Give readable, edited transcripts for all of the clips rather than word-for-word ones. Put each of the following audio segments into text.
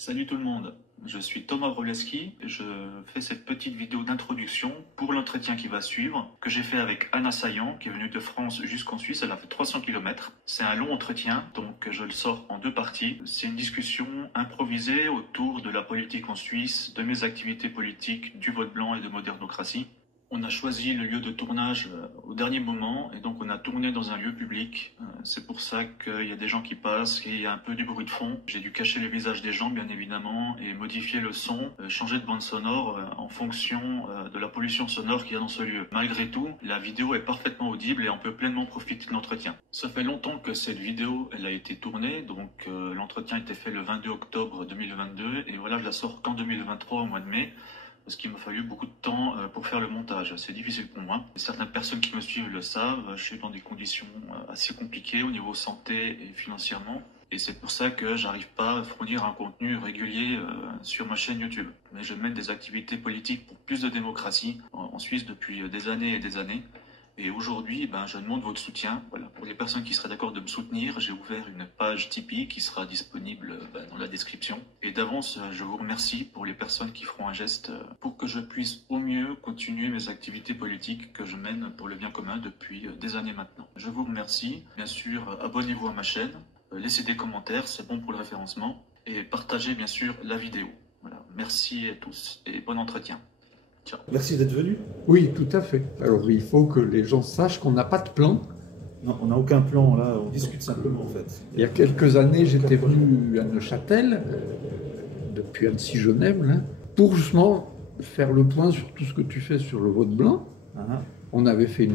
Salut tout le monde, je suis Thomas Wroblewski et je fais cette petite vidéo d'introduction pour l'entretien qui va suivre, que j'ai fait avec Anna Saillant, qui est venue de France jusqu'en Suisse, elle a fait 300 km. C'est un long entretien, donc je le sors en deux parties. C'est une discussion improvisée autour de la politique en Suisse, de mes activités politiques, du vote blanc et de modernocratie. On a choisi le lieu de tournage au dernier moment et donc on a tourné dans un lieu public. C'est pour ça qu'il y a des gens qui passent, qu'il y a un peu du bruit de fond. J'ai dû cacher le visage des gens bien évidemment et modifier le son, changer de bande sonore en fonction de la pollution sonore qu'il y a dans ce lieu. Malgré tout, la vidéo est parfaitement audible et on peut pleinement profiter de l'entretien. Ça fait longtemps que cette vidéo elle a été tournée, donc l'entretien a été fait le 22 octobre 2022 et voilà, je la sors qu'en 2023 au mois de mai. Parce qu'il m'a fallu beaucoup de temps pour faire le montage. C'est difficile pour moi. Certaines personnes qui me suivent le savent, je suis dans des conditions assez compliquées au niveau santé et financièrement. Et c'est pour ça que j'arrive pas à fournir un contenu régulier sur ma chaîne YouTube. Mais je mène des activités politiques pour plus de démocratie en Suisse depuis des années et des années. Et aujourd'hui, je demande votre soutien. Voilà, pour les personnes qui seraient d'accord de me soutenir, j'ai ouvert une page Tipeee qui sera disponible dans la description. Et d'avance, je vous remercie pour les personnes qui feront un geste pour que je puisse au mieux continuer mes activités politiques que je mène pour le bien commun depuis des années maintenant. Je vous remercie. Bien sûr, abonnez-vous à ma chaîne, laissez des commentaires, c'est bon pour le référencement. Et partagez bien sûr la vidéo. Voilà, merci à tous et bon entretien. Ciao. Merci d'être venu. Oui, tout à fait. Alors, il faut que les gens sachent qu'on n'a pas de plan. Non, on n'a aucun plan, là, on discute simplement, en fait. Il y a quelques années, j'étais venu à Neuchâtel, depuis Annecy-Genève, là, pour justement faire le point sur tout ce que tu fais sur le vote blanc. On avait fait,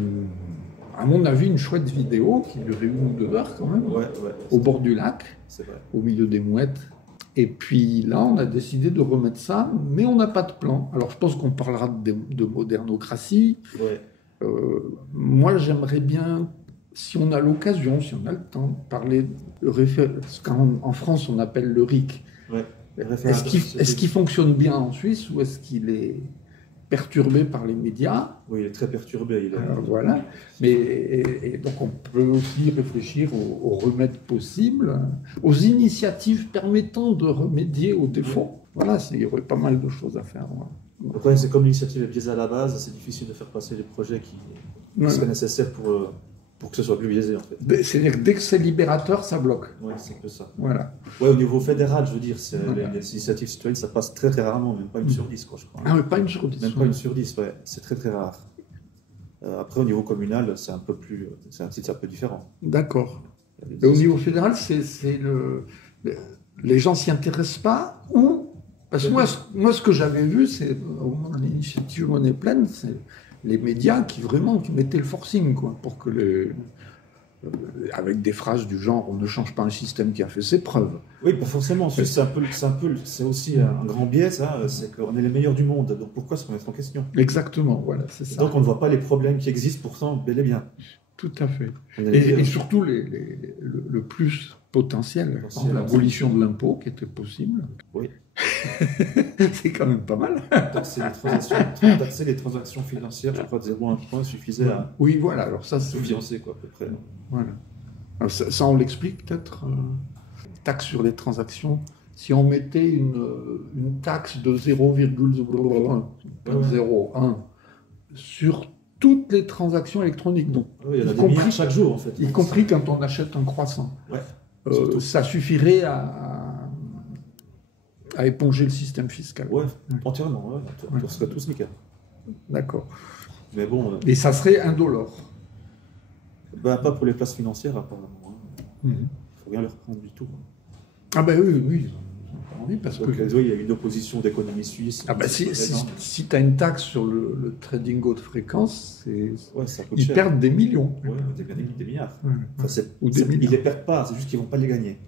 à mon avis, une chouette vidéo qui durait 1 ou 2 heures quand même, au bord du lac, au milieu des mouettes. Et puis là, on a décidé de remettre ça, mais on n'a pas de plan. Alors, je pense qu'on parlera de modernocratie. Moi, j'aimerais bien, si on a l'occasion, si on a le temps, parler de ce qu'en France, on appelle le RIC. Est-ce qu'il fonctionne bien en Suisse ou est-ce qu'il est perturbé par les médias? Oui, il est très perturbé. Voilà. Et donc, on peut aussi réfléchir aux remèdes possibles, aux initiatives permettant de remédier aux défauts. Voilà, il y aurait pas mal de choses à faire. Le problème, c'est comme l'initiative est biaisée à la base, c'est difficile de faire passer les projets qui seraient nécessaires pour que ce soit plus biaisé, en fait. C'est-à-dire que dès que c'est libérateur, ça bloque. Oui, c'est que ça. Voilà. Ouais, au niveau fédéral, je veux dire, les initiatives citoyennes, ça passe très très rarement, même pas 1 sur 10, quoi, je crois. Ah, mais pas 1 sur 10. Même pas 1 sur 10, ouais, c'est très très rare. Après, au niveau communal, c'est un peu différent. D'accord. Et au niveau fédéral, les gens s'y intéressent pas ou... Parce que moi, ce que j'avais vu, c'est au moment de l'initiative Monnaie Pleine, c'est les médias qui mettaient le forcing, quoi, pour que avec des phrases du genre « on ne change pas un système qui a fait ses preuves ». Oui, pas forcément. C'est aussi un grand biais, ça. C'est qu'on est les meilleurs du monde. Donc pourquoi se remettre en question? Exactement, voilà, c'est ça. Donc on ne voit pas les problèmes qui existent, pourtant, bel et bien. Tout à fait. Et surtout le plus potentiel, l'abolition de l'impôt qui était possible. Oui. C'est quand même pas mal. Taxer les transactions financières, je crois, de 0,1 point suffisait à... Oui, voilà, alors ça c'est... financer, quoi, à peu près. Voilà. Alors ça on l'explique peut-être, taxe sur les transactions. Si on mettait une taxe de 0,01 sur toutes les transactions électroniques, donc, il y en a des milliards chaque jour, en fait. Y compris quand on achète un croissant. Ça suffirait à éponger le système fiscal. Oui, entièrement, on serait tous nickel. D'accord. Mais bon... Et ça serait indolore. Pas pour les places financières, apparemment. Il ne faut rien leur prendre du tout. Ah ben oui. Oui, parce que... il y a une opposition d'économie suisse. Ah ben si tu as une taxe sur le trading haute fréquence, ils perdent des millions. Oui, des milliards. Ou des milliards. Ils ne les perdent pas, c'est juste qu'ils ne vont pas les gagner.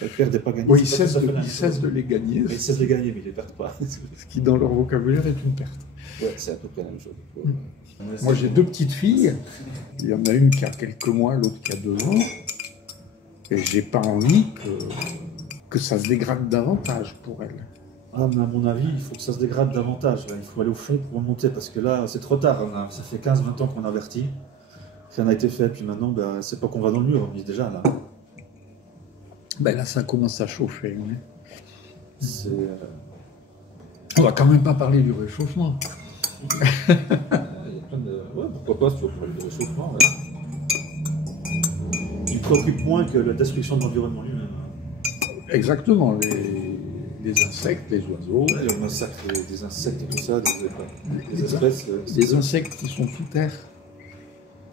Ils perdent et pas gagner. Oui, ils cessent de les gagner. Ils cessent de les gagner, mais ils ne les perdent pas. Ce qui, dans leur vocabulaire, est une perte. Oui, c'est à peu près la même chose. Moi, j'ai 2 petites filles. Il y en a une qui a quelques mois, l'autre qui a 2 ans. Et j'ai pas envie que ça se dégrade davantage pour elles. Ah, mais à mon avis, il faut que ça se dégrade davantage. Là. Il faut aller au fond pour remonter, parce que là, c'est trop tard. Ça fait 15-20 ans qu'on avertit. Rien n'a été fait, puis maintenant, c'est pas qu'on va dans le mur, on est déjà là. Là, ça commence à chauffer. On va quand même pas parler du réchauffement. Il y a plein de... Ouais, pourquoi pas, si tu veux parler de réchauffement, ouais. Il me préoccupe moins que la destruction de l'environnement lui-même. Exactement, les insectes, les oiseaux. Ouais, le massacre des insectes et tout ça, des espèces. Des insectes qui sont sous terre,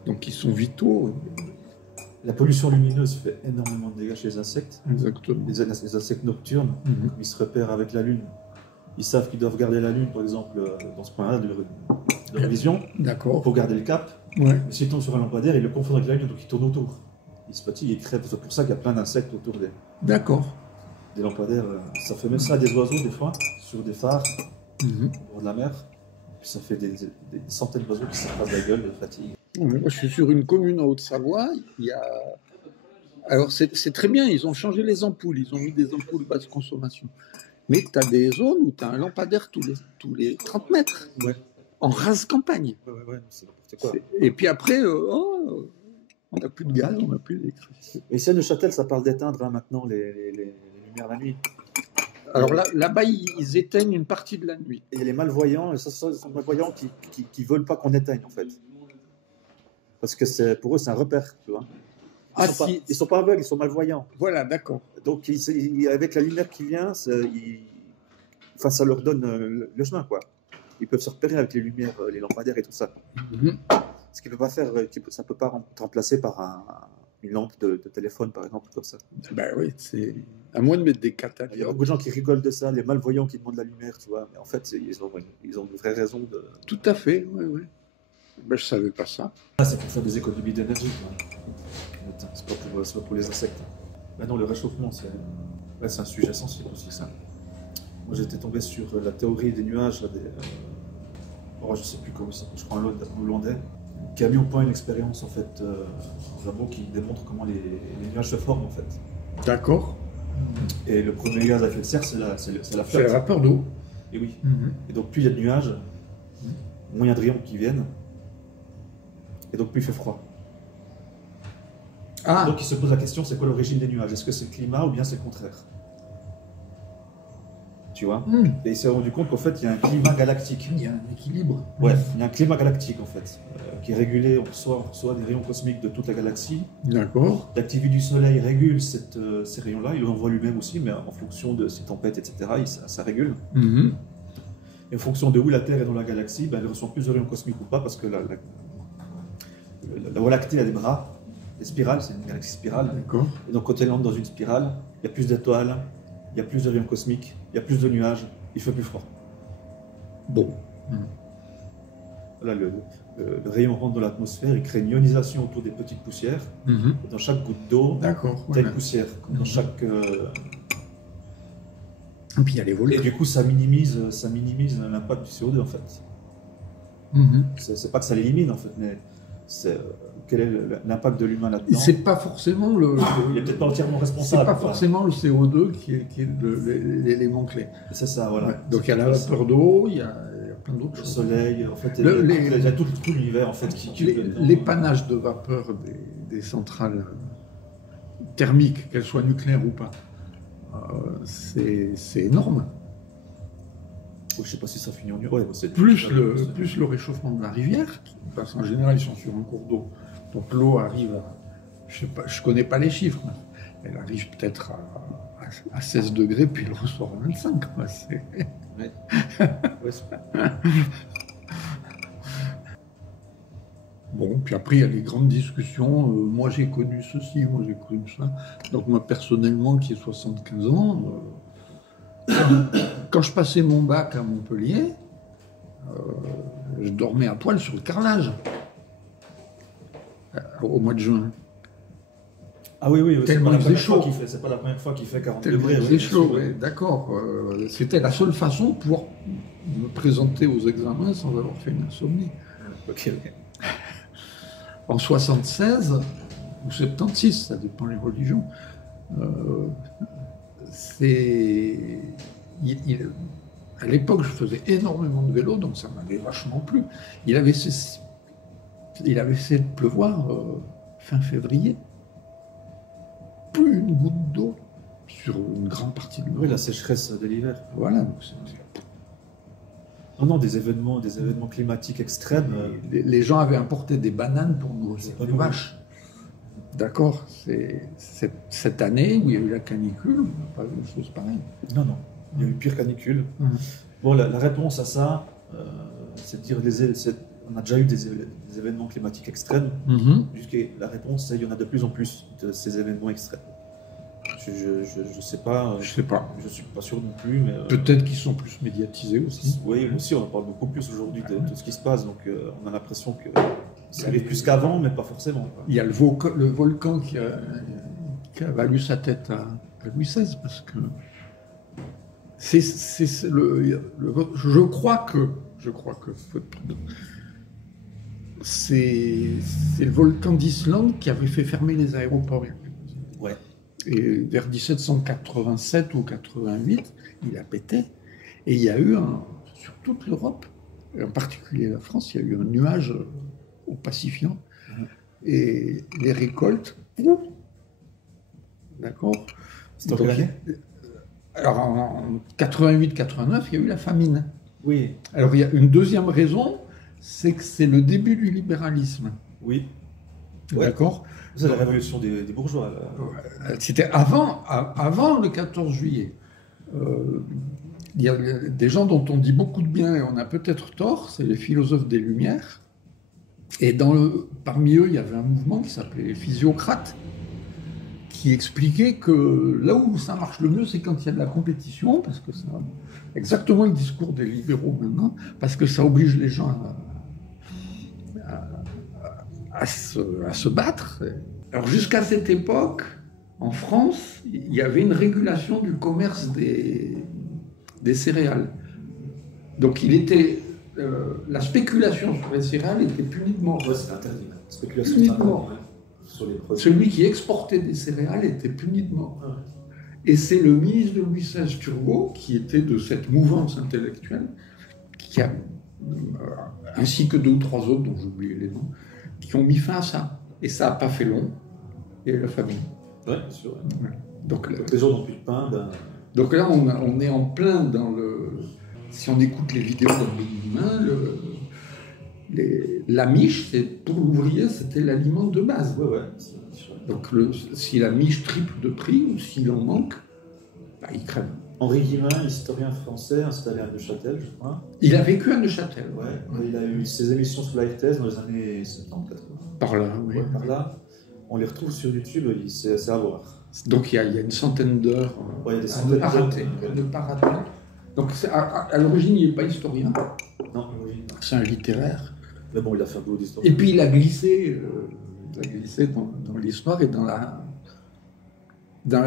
donc qui sont vitaux. La pollution lumineuse fait énormément de dégâts chez les insectes. Exactement. Les insectes nocturnes, ils se repèrent avec la Lune. Ils savent qu'ils doivent garder la Lune, par exemple, dans ce point-là de leur vision. D'accord. Pour garder le cap. Ouais. Mais s'ils tombent sur un lampadaire, ils le confondent avec la Lune, donc ils tournent autour. Ils se fatiguent, ils crèvent. C'est pour ça qu'il y a plein d'insectes autour des lampadaires. Ça fait même ça à des oiseaux, des fois, sur des phares, au bord de la mer. Puis ça fait des centaines d'oiseaux qui s'écrasent la gueule de fatigue. Moi, je suis sur une commune en Haute-Savoie. Alors, c'est très bien, ils ont changé les ampoules. Ils ont mis des ampoules basse consommation. Mais tu as des zones où tu as un lampadaire tous les 30 mètres. Ouais. En rase campagne. Ouais, c'est n'importe quoi. Et puis après, on n'a plus de gaz, on n'a plus d'électricité. Et ici à Neuchâtel, ça parle d'éteindre maintenant les lumières la nuit. Alors là-bas, ils éteignent une partie de la nuit. Et les malvoyants, ce sont les malvoyants qui veulent pas qu'on éteigne, en fait. Parce que pour eux, c'est un repère, tu vois. Ils sont pas aveugles, ils sont malvoyants. Voilà, d'accord. Donc, avec la lumière qui vient, ça leur donne le chemin, quoi. Ils peuvent se repérer avec les lumières, les lampadaires et tout ça. Ce qu'ils ne peuvent pas faire, ça ne peut pas être remplacé par une lampe de téléphone, par exemple, comme ça. Ben oui, c'est à moins de mettre des catalogues. Il y a beaucoup de gens qui rigolent de ça, les malvoyants qui demandent la lumière, tu vois. Mais en fait, ils ont une vraie raison de... Tout à fait, oui. Ben, je ne savais pas ça. C'est pour faire des économies d'énergie, c'est pas pour les insectes. Ben non, le réchauffement, c'est un sujet sensible aussi, ça. Moi, j'étais tombé sur la théorie des nuages, je ne sais plus comment ça, je crois un Hollandais, qui a mis au point une expérience, en fait, en labo qui démontre comment les nuages se forment, en fait. D'accord. Et le premier gaz à effet de serre, c'est la flotte. C'est la vapeur d'eau. Et oui. Et donc, plus il y a de nuages, moins il y a de rayons qui viennent, et donc plus il fait froid. Donc il se pose la question, c'est quoi l'origine des nuages? Est-ce que c'est le climat ou bien c'est le contraire? Tu vois? Et il s'est rendu compte qu'en fait, il y a un climat galactique. Il y a un équilibre. Ouais, il y a un climat galactique, en fait, qui est régulé. On reçoit des rayons cosmiques de toute la galaxie. D'accord. L'activité du Soleil régule ces rayons-là. Il l'envoie lui-même aussi, mais en fonction de ses tempêtes, etc., ça régule. Et en fonction de où la Terre est dans la galaxie, elle reçoit plus de rayons cosmiques ou pas, parce que la Voie lactée a des bras, des spirales, c'est une galaxie spirale. D'accord. Et donc quand elle entre dans une spirale, il y a plus d'étoiles, il y a plus de rayons cosmiques, il y a plus de nuages, il fait plus froid. Bon. Voilà, le rayon rentre dans l'atmosphère, il crée une ionisation autour des petites poussières. Et dans chaque goutte d'eau, il y a une poussière. Dans chaque... Et puis il y a les volcans. Et du coup, ça minimise l'impact du CO2, en fait. C'est pas que ça l'élimine, en fait, mais quel est l'impact de l'humain là-dedans? C'est pas forcément le... Il n'est peut-être pas entièrement responsable. C'est pas forcément le CO2 qui est l'élément clé. C'est ça, voilà. Ouais. Donc il y a la vapeur d'eau, il y a plein d'autres choses. Le soleil, en fait, il y a tout l'univers, en fait, l'épanage de vapeur des centrales thermiques, qu'elles soient nucléaires ou pas, c'est énorme. Je ne sais pas si ça finit en Europe. Plus le réchauffement de la rivière, parce qu'en général ils sont sur un cours d'eau, donc l'eau arrive à, je ne connais pas les chiffres, mais elle arrive peut-être à 16 degrés, puis elle ressort à 25. Ouais. Bon, puis après il y a les grandes discussions, moi j'ai connu ceci, moi j'ai connu ça, donc moi personnellement qui ai 75 ans, quand je passais mon bac à Montpellier, je dormais à poil sur le carrelage au mois de juin. Ah oui, tellement il faisait chaud. C'est pas la première fois qu'il fait 40 tellement degrés. Il faisait chaud, oui, d'accord. C'était la seule façon de pouvoir me présenter aux examens sans avoir fait une insomnie. Ok. En 76 ou 76, ça dépend des religions, à l'époque, je faisais énormément de vélo, donc ça m'avait vachement plu. Il avait cessé de pleuvoir fin février. Plus une goutte d'eau sur une grande partie de l'Europe. Oui, la sécheresse de l'hiver. Voilà. Non, des événements climatiques extrêmes. Les gens avaient importé des bananes pour nourrir les vaches. D'accord. Cette année où il y a eu la canicule, on n'a pas vu une chose pareille. Non, il y a eu pire canicule. Bon, la réponse à ça, c'est de dire on a déjà eu des événements climatiques extrêmes. Jusqu'à la réponse, c'est qu'il y en a de plus en plus de ces événements extrêmes. Je sais pas. Je sais pas. Je suis pas sûr non plus, mais peut-être qu'ils sont plus médiatisés aussi. Oui, aussi, on en parle beaucoup plus aujourd'hui de ce qui se passe, donc on a l'impression que ça arrive plus qu'avant, mais pas forcément. Il y a le volcan qui a valu sa tête à Louis XVI, parce que je crois que c'est le volcan d'Islande qui avait fait fermer les aéroports. Ouais. Et vers 1787 ou 88, il a pété. Et il y a eu, sur toute l'Europe, et en particulier la France, il y a eu un nuage opacifiant. Et les récoltes, d'accord. C'était en quelle année ? Alors en 88-89, il y a eu la famine. Oui. Alors il y a une deuxième raison, c'est que c'est le début du libéralisme. Oui. D'accord. C'est la révolution des bourgeois. C'était avant le 14 juillet. Il y a des gens dont on dit beaucoup de bien et on a peut-être tort, c'est les philosophes des Lumières. Et parmi eux, il y avait un mouvement qui s'appelait les physiocrates, qui expliquait que là où ça marche le mieux, c'est quand il y a de la compétition, parce que c'est exactement le discours des libéraux maintenant, parce que ça oblige les gens à se battre. Alors jusqu'à cette époque, en France, il y avait une régulation du commerce des céréales. Donc la spéculation sur les céréales était punie de mort. Ouais, c'est interdit. Spéculation, punie de mort. Sur les produits. Celui qui exportait des céréales était puni de mort. Et c'est le ministre de Louis XVI, Turgot, qui était de cette mouvance intellectuelle, qui a, ainsi que 2 ou 3 autres, dont j'ai oublié les noms, qui ont mis fin à ça. Et ça n'a pas fait long. Il y a eu la famine. Oui, bien sûr. Ouais. Donc les gens n'ont plus de pain. Donc là, on est en plein dans le... Si on écoute les vidéos d'Humain, la miche, pour l'ouvrier, c'était l'aliment de base. Ouais. Donc si la miche triple de prix, ou s'il en manque, il crève. Henri Guillemin, historien français, installé à Neuchâtel, je crois. Il a vécu à Neuchâtel. Ouais. Il a eu ses émissions sur la RTS dans les années 70-80. Par là, oui. Ouais, par là. On les retrouve sur YouTube, c'est à voir. Donc il y a une centaine d'heures il y a des centaines à ne pas rater. Donc à l'origine, il n'est pas historien. Non, à l'origine. C'est un littéraire. Mais bon, il a fait un boulot d'historien. Et puis il a glissé dans l'histoire et dans la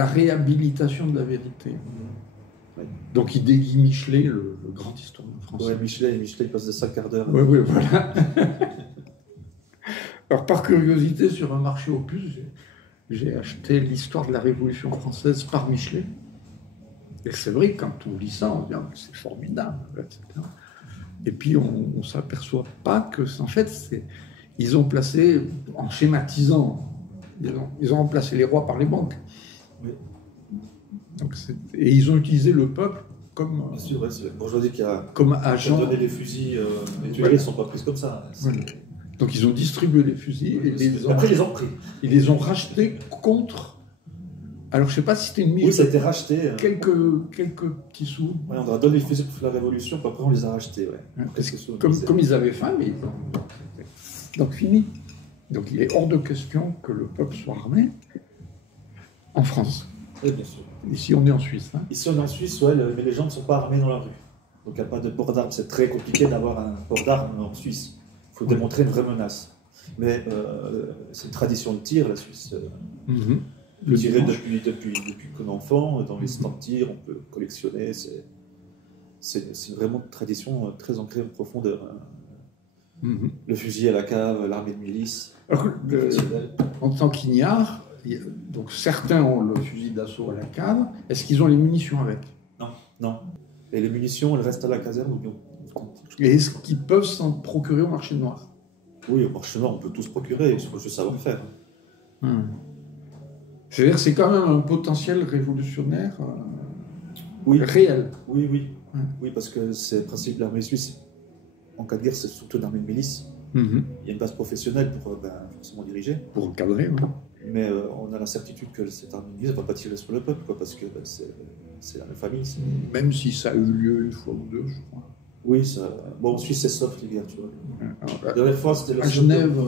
réhabilitation de la vérité. Ouais. Donc il déguise Michelet, le grand historien français. Ouais, Michelet, il passe de 5 quarts d'heure. Oui, voilà. Alors par curiosité, sur un marché opus, j'ai acheté l'histoire de la Révolution française par Michelet. Et c'est vrai que quand on lit ça, on dit « c'est formidable », etc. Et puis on ne s'aperçoit pas que, en fait, ils ont placé, en schématisant, ils ont remplacé les rois par les banques. Oui. Donc et ils ont utilisé le peuple comme... Bien sûr, c'est la bourgeoisie qui a donné les fusils. Les tueries ne sont pas prises comme ça. Voilà. Donc ils ont distribué les fusils après ils les ont pris. Ils les ont rachetés contre... Alors je ne sais pas si c'était une mise... Oui, ça a été racheté. Quelques petits sous. Ouais, on a donné les fusils pour la Révolution, puis après on les a rachetés. Ouais. Comme ils avaient faim, mais ils ont... Donc fini. Donc il est hors de question que le peuple soit armé en France. Oui, bien sûr. Ici on est en Suisse. Hein. Ici on est en Suisse, ouais, mais les gens ne sont pas armés dans la rue. Donc il n'y a pas de port d'armes. C'est très compliqué d'avoir un port d'armes en Suisse. Il faut démontrer une vraie menace. Mais c'est une tradition de tir, la Suisse. Le tirer depuis qu'on est enfant, dans les stands de tir, on peut collectionner. C'est vraiment une tradition très ancrée en profondeur. Le fusil à la cave, l'armée de milice. En tant qu'ignare, donc certains ont le fusil d'assaut à la cave. Est-ce qu'ils ont les munitions avec? Non. Et les munitions, elles restent à la caserne ou bien. Et est-ce qu'ils peuvent s'en procurer au marché noir? Oui, au marché noir, on peut tout se procurer, il faut juste savoir faire. C'est-à-dire c'est quand même un potentiel révolutionnaire réel. Oui, oui. Ouais. Oui, parce que c'est le principe de l'armée suisse. En cas de guerre, c'est surtout une armée de milice. Il y a une base professionnelle pour forcément diriger. Pour encadrer, oui. Mais on a la certitude que cette armée de milice ne va pas tirer sur le peuple, quoi, parce que c'est la même famille. Même si ça a eu lieu une fois ou deux, je crois. Oui, ça... bon, en Suisse, c'est soft, les guerres, tu vois. La dernière fois, c'était à Genève,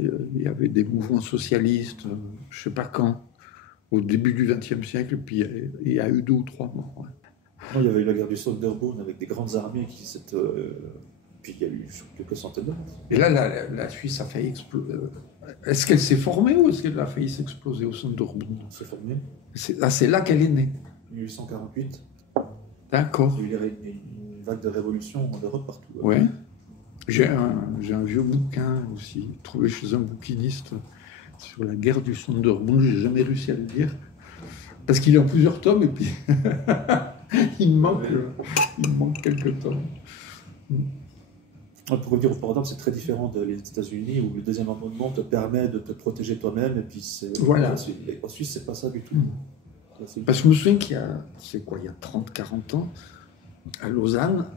il y avait des mouvements socialistes, je ne sais pas quand, au début du XXe siècle, puis il y a eu 2 ou 3 morts. Ouais. Non, il y avait eu la guerre du Sonderbourg avec des grandes armées qui s'étaient... puis il y a eu quelques centaines de morts. Et là, la Suisse a failli exploser. Est-ce qu'elle s'est formée ou est-ce qu'elle a failli s'exploser au Sonderbourg? Elle s'est formée. C'est là qu'elle est née. 1848. D'accord. Il y a eu une vague de révolution en Europe partout. Oui. J'ai un vieux bouquin aussi, trouvé chez un bouquiniste, sur la guerre du Sonderbourg. Je n'ai jamais réussi à le lire. Parce qu'il est en plusieurs tomes et puis il me manque quelques tomes. Pour revenir au Portable, c'est très différent des États-Unis où le deuxième amendement te permet de te protéger toi-même et puis voilà. En Suisse, c'est pas ça du tout. Parce que je me souviens qu'il y a 30-40 ans, à Lausanne,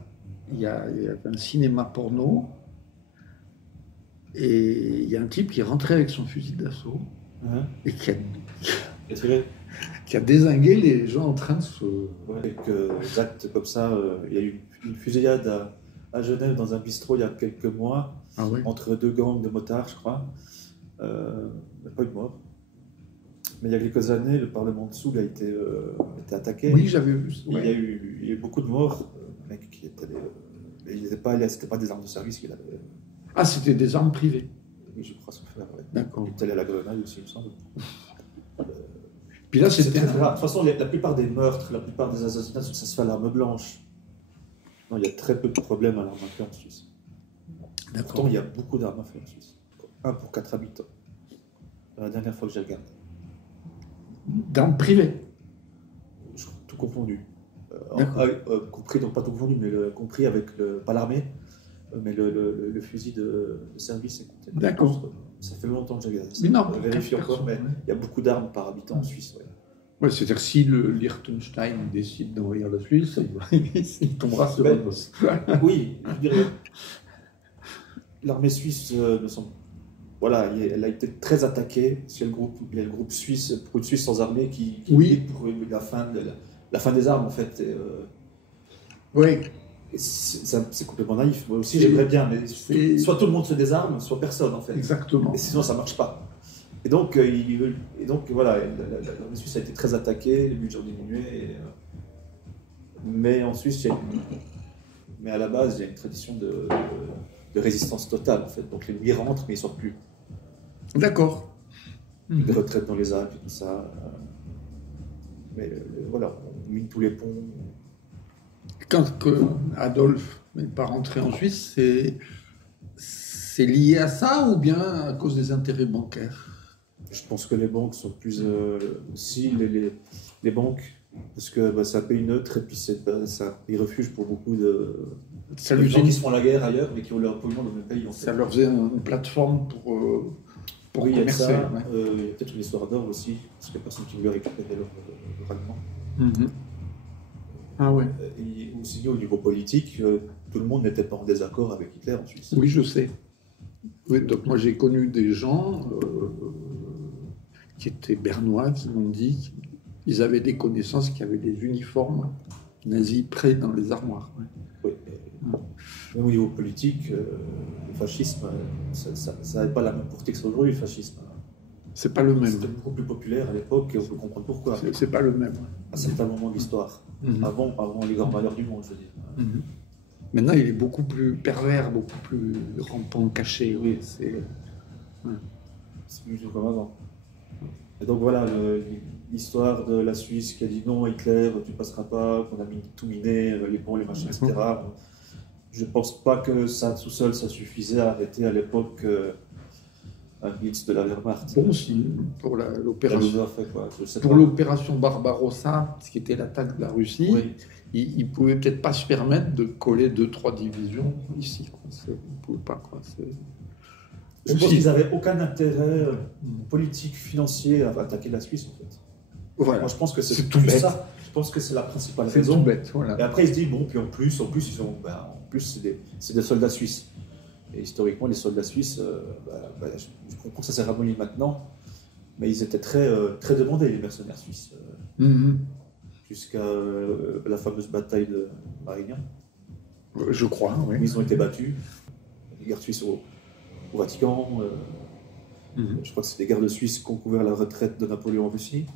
il y avait un cinéma porno et il y a un type qui est rentré avec son fusil d'assaut et qui a dézingué les gens en train de se... avec des actes comme ça, il y a eu une fusillade à Genève dans un bistrot il y a quelques mois, entre 2 gangs de motards, je crois. Il n'y a pas eu de mort. Mais il y a quelques années, le Parlement dessous a été attaqué. Oui, j'avais vu ça. Il y a eu beaucoup de morts. Mec qui étaient c'était pas des armes de service qu'il avait. Ah, c'était des armes privées. Oui, je crois, son frère. Ouais. D'accord. Il était allé à la grenade aussi, il me semble. Puis là, c'était. De toute façon, la plupart des meurtres, la plupart des assassinats, ça se fait à l'arme blanche. Non, il y a très peu de problèmes à l'arme à feu en Suisse. D'accord. Pourtant, il y a beaucoup d'armes à feu en Suisse. 1 pour 4 habitants. C'est la dernière fois que j'ai regardé. D'armes privées. Tout confondu. Compris, donc pas tout confondu, mais compris avec pas l'armée, mais le fusil de service. D'accord. Ça fait longtemps que j'ai regardé. Mais non, vérifie encore, mais il y a beaucoup d'armes par habitant en Suisse. Ouais, c'est-à-dire que si le Liechtenstein décide d'envahir la Suisse, il tombera sur un os. Oui, je dirais. L'armée suisse voilà, elle a été très attaquée. Il y a le groupe suisse pour une Suisse sans armée qui lutte pour la fin des armes en fait. Oui. C'est complètement naïf. Moi aussi j'aimerais bien, mais soit tout le monde se désarme, soit personne en fait. Exactement. Et sinon ça marche pas. Et donc voilà, l'armée suisse a été très attaquée, les budgets ont diminué. Mais en Suisse, mais à la base, il y a une tradition de résistance totale en fait. Donc les ennemis rentrent, mais ils sortent plus. D'accord. Des retraites dans les Alpes et tout ça. Mais voilà, on mine tous les ponts. Quand Adolphe n'est pas rentré en Suisse, c'est lié à ça ou bien à cause des intérêts bancaires? Je pense que les banques sont plus... si, les banques, parce que c'est un pays neutre et puis c'est un pays refuge pour beaucoup de gens qui se font la guerre ailleurs mais qui ont leur pognon dans le même pays. Ça leur faisait une plateforme pour commercer. Il y a peut-être une histoire d'or aussi, parce qu'il n'y a personne qui voulait récupérer leur aliment. Ah ouais. Et aussi au niveau politique, tout le monde n'était pas en désaccord avec Hitler en Suisse. Oui, je sais. Oui, donc moi j'ai connu des gens qui étaient bernois qui m'ont dit qu'ils avaient des connaissances qui avaient des uniformes nazis prêts dans les armoires. Oui. Même au niveau politique, le fascisme, ça n'avait pas la même portée que c'est aujourd'hui, le fascisme. C'est pas le même. C'était beaucoup plus populaire à l'époque et on peut comprendre pourquoi. C'est pas le même. À certains moments de l'histoire. Avant les grands malheurs du monde, je veux dire. Maintenant, il est beaucoup plus pervers, beaucoup plus rampant, caché. Oui, c'est plus comme avant. Et donc voilà, l'histoire de la Suisse qui a dit non, Hitler, tu passeras pas, qu'on a tout miné, les ponts, les machins, etc. Je ne pense pas que ça, tout seul, ça suffisait à arrêter à l'époque un blitz de la Wehrmacht. Bon, si, pour l'opération. Pour l'opération Barbarossa, ce qui était l'attaque de la Russie, ils ne pouvaient peut-être pas se permettre de coller 2-3 divisions ici. Ils ne pouvaient pas. Je pense qu'ils n'avaient aucun intérêt politique, financier à attaquer la Suisse, en fait. Voilà. Moi, je pense que c'est tout bête. ça. Je pense que c'est la principale C'est raison. tout bête, voilà. Et après, ils se disent, bon, puis en plus, en plus c'est des soldats suisses. Et historiquement, les soldats suisses, je comprends que ça s'est ramolli maintenant, mais ils étaient très demandés, les mercenaires suisses. Jusqu'à la fameuse bataille de Marignan. Je crois, oui. Où ils ont été battus. Les gardes suisses au Vatican. Je crois que c'est les gardes suisses qui ont couvert la retraite de Napoléon en Russie.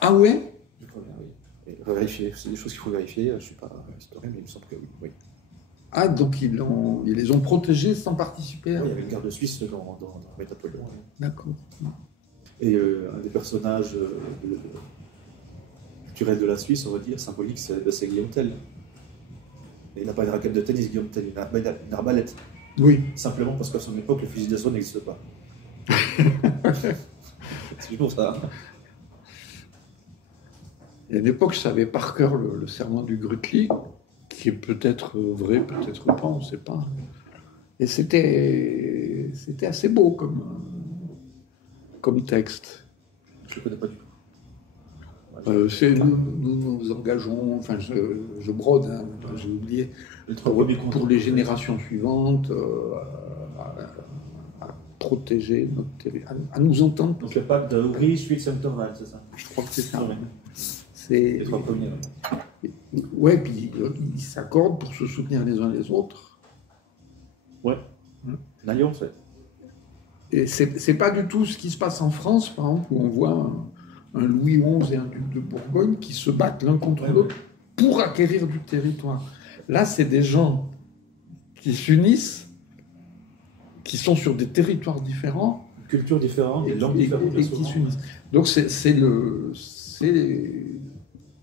Ah ouais? Je crois bien, oui. Et vérifier, c'est des choses qu'il faut vérifier. Je ne suis pas historien, mais il me semble que oui. Ah, donc ils les ont protégés sans participer à... Oui, il y avait une garde suisse dans Napoléon. Oui. D'accord. Et un des personnages culturels de la Suisse, on va dire, symbolique, c'est Guillaume Tell. Et il n'a pas une raquette de tennis, Guillaume Tell, il a une arbalète. Oui. Simplement parce qu'à son époque, le fusil d'assaut n'existe pas. C'est toujours ça. Et à l'époque, je savais par cœur le serment du Grutli, qui est peut-être vrai, peut-être pas, on ne sait pas. Et c'était assez beau comme texte. Je ne le connais pas du tout. Nous nous engageons, enfin je brode, hein, j'ai oublié, pour les générations suivantes, à protéger notre territoire, à nous entendre. Donc le pacte de Hongrie, Suisse et Unterwald, c'est ça? Je crois que c'est ça. C'est les trois premiers. Ouais, puis ils s'accordent pour se soutenir les uns les autres. Ouais. L'alliance, ouais. Et c'est pas du tout ce qui se passe en France, par exemple, où on voit un Louis XI et un duc de Bourgogne qui se battent l'un contre l'autre pour acquérir du territoire. Là, c'est des gens qui s'unissent, qui sont sur des territoires différents, cultures différentes, des langues différentes, et qui s'unissent. Donc c'est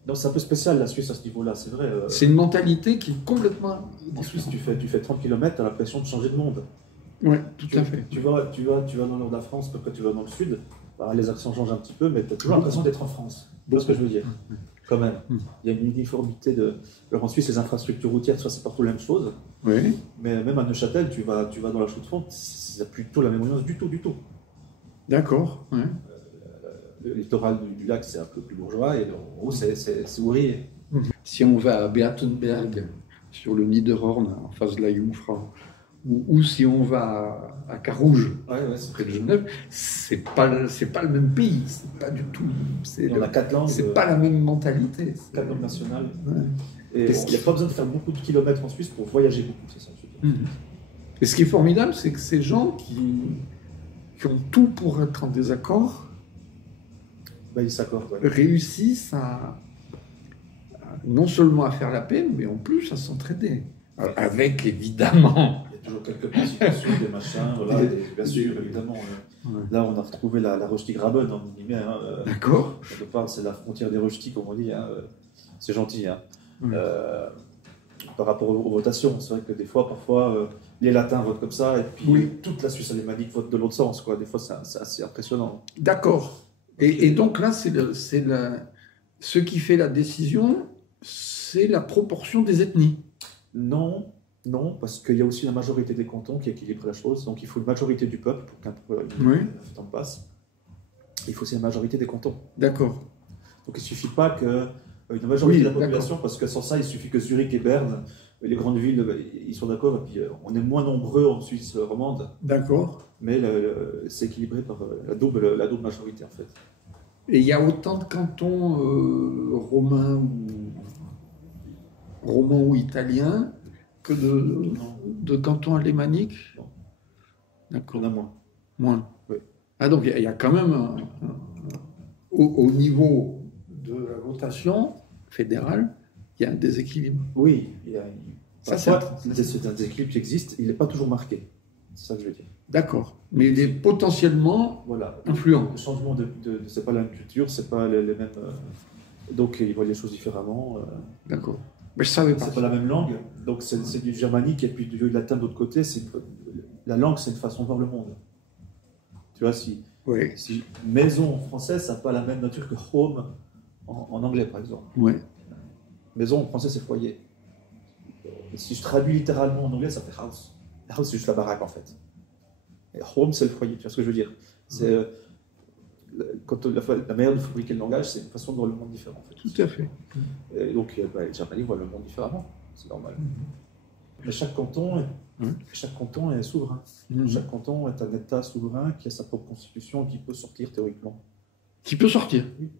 non, c'est un peu spécial la Suisse à ce niveau-là, c'est vrai. C'est une mentalité qui est complètement... En Suisse, tu fais 30 km, tu as l'impression de changer de monde. Oui, tout à fait. Tu vas dans le nord de la France, après tu vas dans le sud, les accents changent un petit peu, mais tu as toujours l'impression d'être en France. Tu vois ce que je veux dire? Quand même. Il y a une uniformité de... Alors en Suisse, les infrastructures routières, c'est partout la même chose. Oui. Mais même à Neuchâtel, tu vas dans la Chaux-de-Fonds, c'est plutôt la même ambiance du tout. D'accord. Ouais. Le littoral du lac, c'est un peu plus bourgeois, et en haut, c'est ouvrier. Si on va à Beatenberg, sur le Niederhorn, en face de la Jungfrau, ou si on va à Carouge, près de Genève, c'est pas le même pays, c'est pas du tout. On a 4 langues. C'est pas la même mentalité. 4 langues nationales. Ouais. Et il n'y a pas besoin de faire beaucoup de kilomètres en Suisse pour voyager beaucoup, c'est ça. Et ce qui est formidable, c'est que ces gens qui ont tout pour être en désaccord, ils s'accordent. Ouais. Réussissent non seulement à faire la paix, mais en plus à s'entraider. Avec évidemment. Il y a toujours quelques petites situations, des machins, voilà, bien sûr, évidemment. Ouais. Là, on a retrouvé la Rochti-Graben en guillemets. D'accord. Quelque part, c'est la frontière des Rochti, comme on dit. C'est gentil. Par rapport aux votations, c'est vrai que des fois, parfois, les Latins votent comme ça, et puis toute la Suisse alémanique vote de l'autre sens. Quoi. Des fois, c'est assez impressionnant. D'accord. Et donc là, ce qui fait la décision, c'est la proportion des ethnies. Non, parce qu'il y a aussi la majorité des cantons qui équilibre la chose. Donc il faut une majorité du peuple pour qu'un temps passe. Il faut aussi la majorité des cantons. D'accord. Donc il ne suffit pas qu'une majorité de la population, parce que sans ça, il suffit que Zurich et Berne, les grandes villes, ils sont d'accord. Et puis on est moins nombreux en Suisse romande. D'accord. Mais c'est équilibré par la double majorité en fait. Et il y a autant de cantons romains ou italiens que de cantons alémaniques? Non. D'accord. Il y en a moins. Moins. Oui. Ah, donc il y a quand même au niveau de la votation fédérale, il y a un déséquilibre. Oui, c'est un déséquilibre qui existe, il n'est pas toujours marqué. C'est ça que je veux dire. D'accord. Mais il est potentiellement influent. Le changement c'est pas la même culture, c'est pas les mêmes. Donc ils voient les choses différemment. D'accord. Mais je savais pas. C'est pas la même langue, donc c'est du germanique et puis du latin de l'autre côté. La langue, c'est une façon de voir le monde. Tu vois, si maison en français, ça n'a pas la même nature que home en anglais, par exemple. Oui. Maison en français, c'est foyer. Et si je traduis littéralement en anglais, ça fait house. House, c'est juste la baraque, en fait. Et home, c'est le foyer, tu vois ce que je veux dire. C'est, quand la manière de fabriquer le langage, c'est une façon de voir le monde différent. En fait. Tout à fait. Et donc, les Japonais voient le monde différemment, c'est normal. Mais chaque canton est souverain. Chaque canton est un État souverain qui a sa propre constitution et qui peut sortir théoriquement. Qui peut sortir? Oui.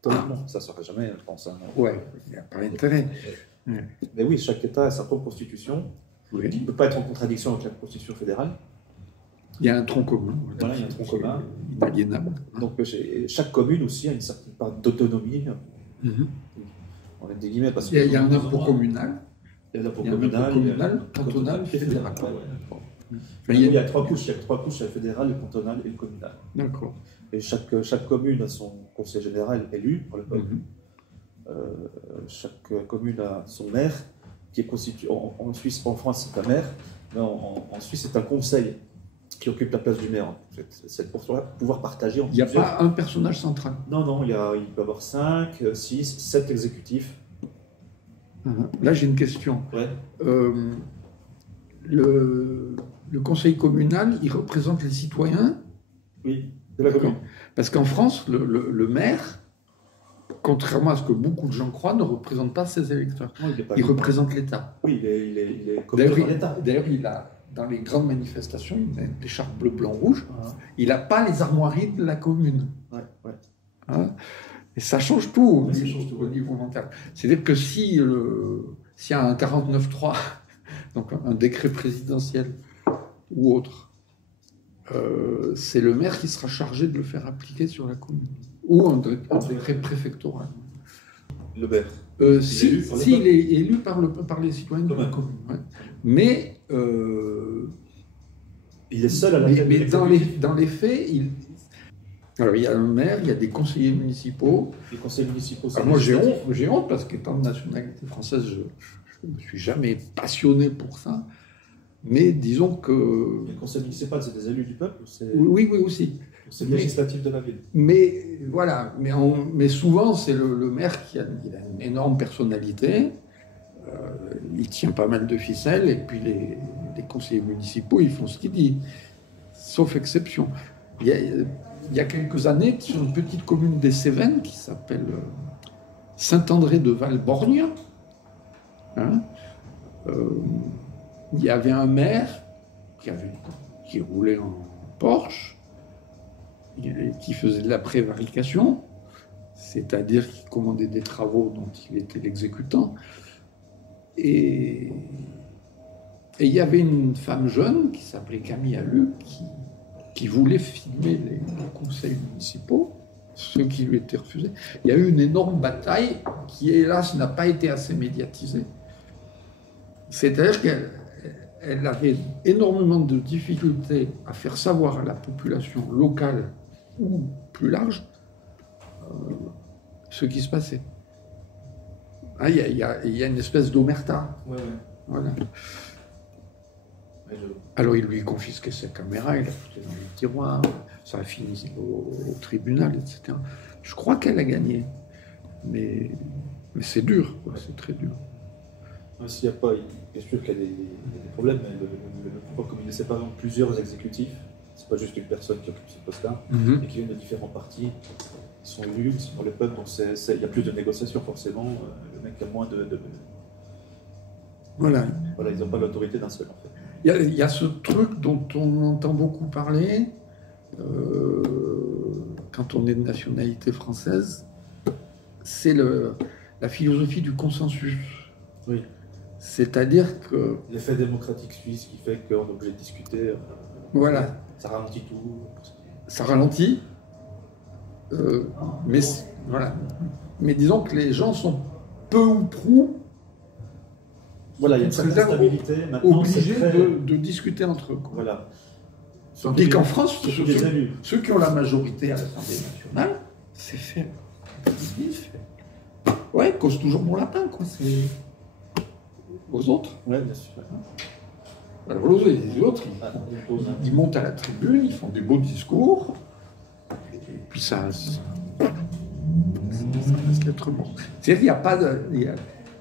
Théoriquement, ça ne sera jamais, je pense. Hein. Ouais, il n'y a pas d'intérêt. Mais oui, chaque État a sa propre constitution, qui ne peut pas être en contradiction avec la constitution fédérale. Il y a un tronc commun. Voilà, il y a un tronc commun. Inaliénable. Donc chaque commune aussi a une certaine part d'autonomie. On met des guillemets parce que... Il y a un impôt communal. Il y a l'impôt communal, cantonal et fédéral. Il y a trois couches. Il y a trois couches, il y a le fédéral, le cantonal et le communal. D'accord. Et chaque commune a son conseil général élu par le peuple. Chaque commune a son maire, qui est constitué. En Suisse, en France, c'est un maire, mais en Suisse, c'est un conseil qui occupe la place du maire. C'est pour pouvoir partager. Il n'y a pas un personnage central. Non, il peut y avoir 5, 6, 7 exécutifs. Là, j'ai une question. Ouais. Le conseil communal, il représente les citoyens? Oui, de la commune. Parce qu'en France, le maire, contrairement à ce que beaucoup de gens croient, ne représente pas ses électeurs. Non, il représente l'État. Oui, il est commis par l'État. D'ailleurs, il a, dans les grandes manifestations, il a des charpes bleu, blanc, rouge. Il n'a pas les armoiries de la commune. Et ça change tout au niveau mental. C'est-à-dire que s'il y a un 49.3, donc un décret présidentiel ou autre, c'est le maire qui sera chargé de le faire appliquer sur la commune. Ou un décret préfectoral. Le maire. Il est élu par les citoyens de la commune. Ouais. Mais il est seul à la tête. Mais dans les faits, alors, il y a un maire, il y a des conseillers municipaux. Les conseillers municipaux, c'est moi, j'ai honte parce qu'étant de nationalité française, je ne me suis jamais passionné pour ça. Mais disons que... Les conseils municipaux, c'est des élus du peuple? Oui, aussi. C'est législatif de la ville. Mais voilà, mais souvent, c'est le maire qui a une énorme personnalité. Il tient pas mal de ficelles, et puis les conseillers municipaux, ils font ce qu'il dit. Sauf exception. Il y a quelques années, sur une petite commune des Cévennes qui s'appelle Saint-André-de-Valborgne, il y avait un maire qui roulait en Porsche, qui faisait de la prévarication, c'est-à-dire qu'il commandait des travaux dont il était l'exécutant. Et il y avait une femme jeune qui s'appelait Camille Allu qui voulait filmer les conseils municipaux, ceux qui lui étaient refusés. Il y a eu une énorme bataille qui, hélas, n'a pas été assez médiatisée. C'est-à-dire qu'elle avait énormément de difficultés à faire savoir à la population locale ou plus large ce qui se passait. Il y a une espèce d'omerta. Ouais. Voilà. Alors il lui confisquait ses caméras, il l'a foutu dans le tiroir, ça a fini au tribunal, etc. Je crois qu'elle a gagné, mais c'est dur, c'est très dur. S'il n'y a pas, bien sûr qu'il y a des problèmes, mais comme il ne sait pas dans plusieurs exécutifs, c'est pas juste une personne qui occupe ce poste-là, et qui vient de différents partis, ils sont élus par le peuple, donc il y a plus de négociations forcément, le mec a moins de... Voilà, ils n'ont pas l'autorité d'un seul en fait. Il y a ce truc dont on entend beaucoup parler quand on est de nationalité française, c'est la philosophie du consensus. Oui. C'est-à-dire que... L'effet démocratique suisse qui fait qu'on est obligé de discuter. Voilà. Ça ralentit tout. Ça ralentit. Mais voilà. Mais disons que les gens sont peu ou prou... Voilà, il y a une certaine stabilité. Maintenant, obligés de discuter entre eux. Voilà. Tandis qu'en France, ceux qui ont la majorité à l'Assemblée nationale, c'est fait. Ouais, cause toujours mon lapin, quoi. C'est aux autres. Ouais, bien sûr. Alors les autres, ils montent à la tribune, ils font des beaux discours, et puis ça reste lettre morte. C'est-à-dire qu'il n'y a pas de...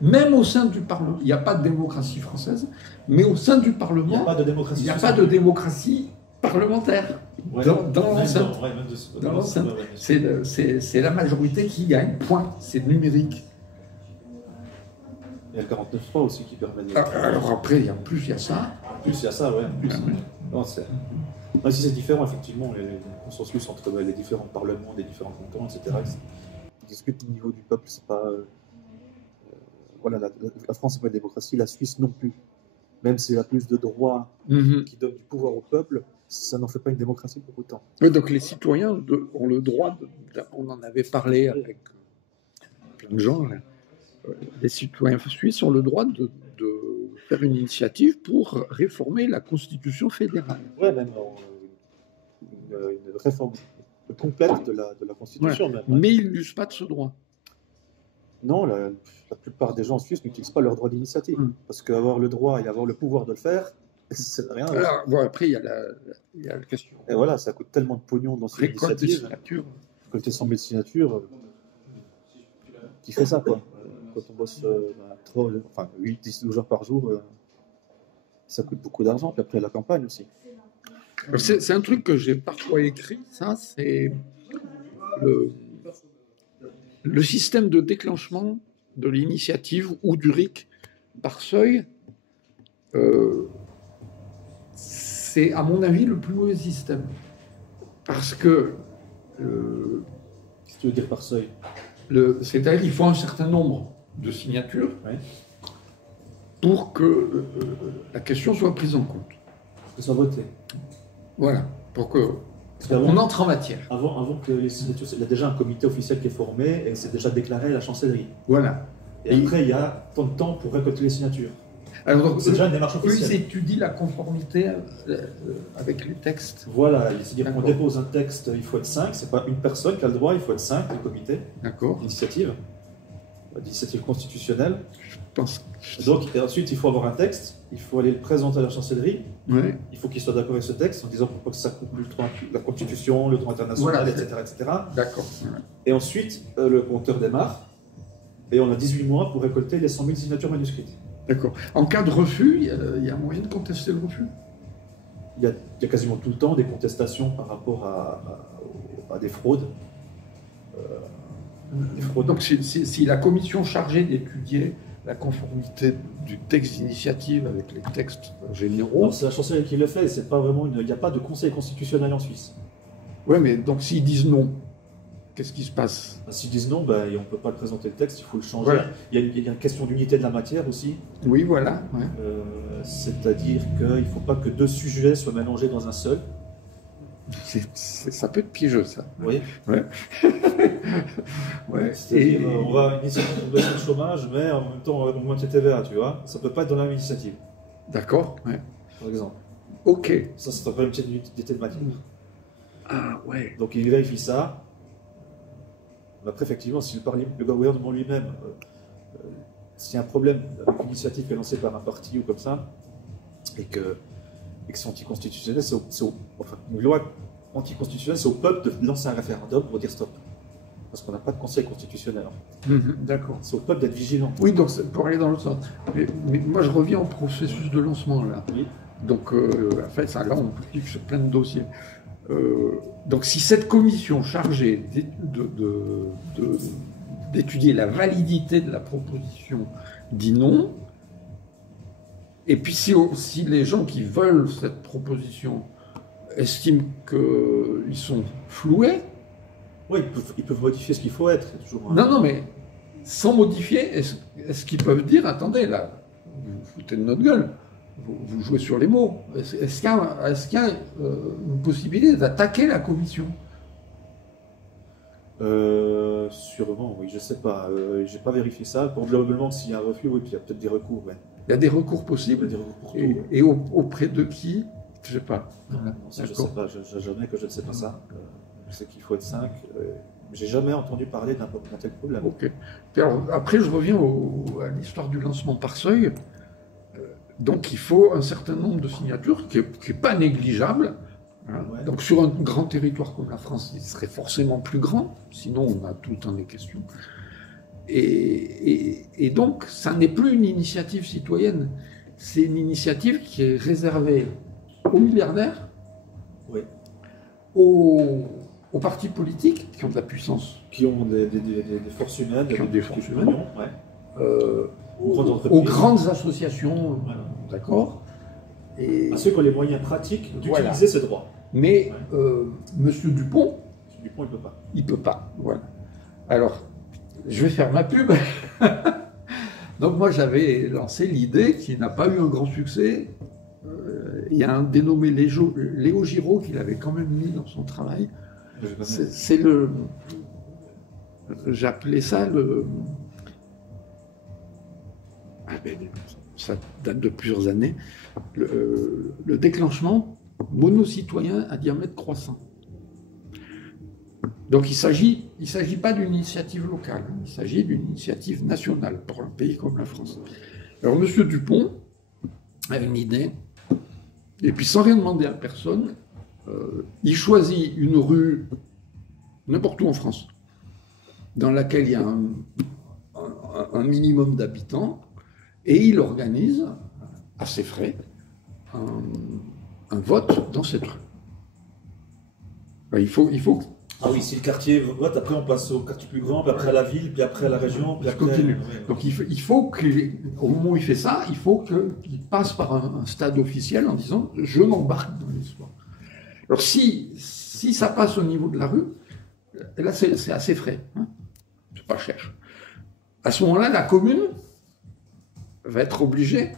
Même au sein du Parlement, il n'y a pas de démocratie française, mais au sein du Parlement, il n'y a pas de démocratie. Il n'y a pas de démocratie parlementaire. Ouais, Dans l'enceinte. Dans l'enceinte. C'est la majorité qui gagne, point. C'est numérique. Il y a le 49.3 aussi qui permet de... Alors après, en plus, il y a ça. En plus, il y a ça, ouais. En plus, non, même si c'est différent, effectivement, les consensus entre les différents parlements, des différents cantons, etc. Ils discutent au niveau du peuple, c'est pas... voilà, la France, c'est pas une démocratie, la Suisse non plus. Même s'il y a plus de droits qui donnent du pouvoir au peuple, ça n'en fait pas une démocratie pour autant. Oui, donc les citoyens ont le droit, on en avait parlé avec plein de gens, là. Les citoyens suisses ont le droit de faire une initiative pour réformer la Constitution fédérale. Oui, même une réforme complète de la Constitution. Ouais. Même, mais ils n'usent pas de ce droit. Non, la plupart des gens en Suisse n'utilisent pas leur droit d'initiative. Parce qu'avoir le droit et avoir le pouvoir de le faire, c'est rien. Alors, bon, après, il y a la question. Et voilà, ça coûte tellement de pognon dans ces initiatives. Récolter 100 000 signatures, qui fait ça, quoi. Quand on bosse 8-10-12 heures par jour, ça coûte beaucoup d'argent. Puis après, la campagne aussi. C'est un truc que j'ai parfois écrit, ça, c'est le système de déclenchement de l'initiative ou du RIC par seuil. C'est, à mon avis, le plus mauvais système. Parce que... Qu'est-ce que tu veux dire par seuil? C'est-à-dire qu'il faut un certain nombre de signatures pour que la question soit prise en compte. Que ça soit voté. Voilà, pour qu'on entre en matière. Avant que les signatures, il y a déjà un comité officiel qui est formé et c'est déjà déclaré à la chancellerie. Voilà. Et après, il y a tant de temps pour récolter les signatures. Alors, c'est déjà une démarche officielle. Ils étudient la conformité avec les textes. Voilà, c'est-à-dire qu'on dépose un texte, il faut être 5, c'est pas une personne qui a le droit, il faut être 5, le comité d'initiative constitutionnelle. Je pense. Donc, et ensuite, il faut avoir un texte, il faut aller le présenter à la chancellerie, il faut qu'il soit d'accord avec ce texte en disant pourquoi ça coupe la Constitution, le droit international, etc. D'accord. Et ensuite, le compteur démarre, et on a 18 mois pour récolter les 100 000 signatures manuscrites. D'accord. En cas de refus, il y a moyen de contester le refus? Il y a quasiment tout le temps des contestations par rapport à des fraudes. Donc, si la commission chargée d'étudier la conformité du texte d'initiative avec les textes généraux... C'est la chancellerie qui le fait, c'est pas vraiment il n'y a pas de conseil constitutionnel en Suisse. Oui, mais donc s'ils disent non, qu'est-ce qui se passe? S'ils disent non, on ne peut pas présenter le texte, il faut le changer. Ouais. Il y a une question d'unité de la matière aussi. Oui, voilà. Ouais. C'est-à-dire qu'il ne faut pas que deux sujets soient mélangés dans un seul. Ça peut être piégeux, ça. Oui. Ouais. Ouais. C'est-à-dire, on va initier une baisse de chômage, mais en même temps, on va augmenter TVA, tu vois. Ça ne peut pas être dans la même initiative. D'accord. Ouais. Par exemple. Ok. Ça, c'est un problème d'unité de matière. Ah, ouais. Donc, il vérifie ça. Après, effectivement, si le gouvernement lui-même, s'il y a un problème avec une initiative qui est lancée par un parti ou comme ça, et que c'est anticonstitutionnel, une loi anticonstitutionnelle, c'est au peuple de lancer un référendum pour dire stop. Parce qu'on n'a pas de conseil constitutionnel. D'accord. C'est au peuple d'être vigilant. Oui, donc pour aller dans le sens. Mais moi, je reviens au processus de lancement, là. Oui. Donc, en fait, ça, là, on clique sur plein de dossiers. Donc, si cette commission chargée d'étudier la validité de la proposition dit non, et puis si les gens qui veulent cette proposition estiment qu'ils sont floués... Oui, ils peuvent modifier ce qu'il faut être. Toujours Non, mais sans modifier, est-ce qu'ils peuvent dire, attendez, là, vous foutez de notre gueule, vous jouez sur les mots. Est-ce qu'il y a une possibilité d'attaquer la commission? Sûrement, oui, je sais pas. J'ai pas vérifié ça. Probablement, s'il y a un refus, oui, puis il y a peut-être des recours. Ouais. Il y a des recours possibles. Il y a des recours pour tout, et auprès de qui? Je sais pas. Non, ça, je sais pas. Jamais que je ne sais pas ça. Je sais qu'il faut être 5. J'ai jamais entendu parler d'un tel problème. Ok. Alors, après, je reviens à l'histoire du lancement par seuil. Donc, il faut un certain nombre de signatures qui n'est pas négligeable. Hein. Ouais. Donc, sur un grand territoire comme la France, il serait forcément plus grand. Sinon, on a tout le temps des questions. Et donc, ça n'est plus une initiative citoyenne. C'est une initiative qui est réservée aux milliardaires aux partis politiques qui ont de la puissance. Qui ont des forces humaines. Qui ont des forces humaines. Ouais. Aux grandes associations, voilà. D'accord. Et à ceux qui ont les moyens pratiques d'utiliser ces droits. Mais Monsieur Dupont, il ne peut pas. Il ne peut pas, voilà. Alors, je vais faire ma pub. Donc moi, j'avais lancé l'idée qui n'a pas eu un grand succès. Il y a un dénommé Léo Giraud qui l'avait quand même mis dans son travail. C'est le... J'appelais ça le... ça date de plusieurs années. Le déclenchement monocitoyen à diamètre croissant. Donc il ne s'agit pas d'une initiative locale, il s'agit d'une initiative nationale pour un pays comme la France. Alors M. Dupont a une idée, et puis sans rien demander à personne, il choisit une rue n'importe où en France, dans laquelle il y a un minimum d'habitants, et il organise, à ses frais, un vote dans cette rue. Il faut ah oui, si le quartier vote, après on passe au quartier plus grand, puis après à la ville, puis après à la région, puis après... continue. Donc il faut qu'au moment où il fait ça, il faut qu'il passe par un stade officiel en disant « je m'embarque dans l'histoire ». Alors si ça passe au niveau de la rue, là c'est assez frais, hein, c'est pas cher. À ce moment-là, la commune va être obligée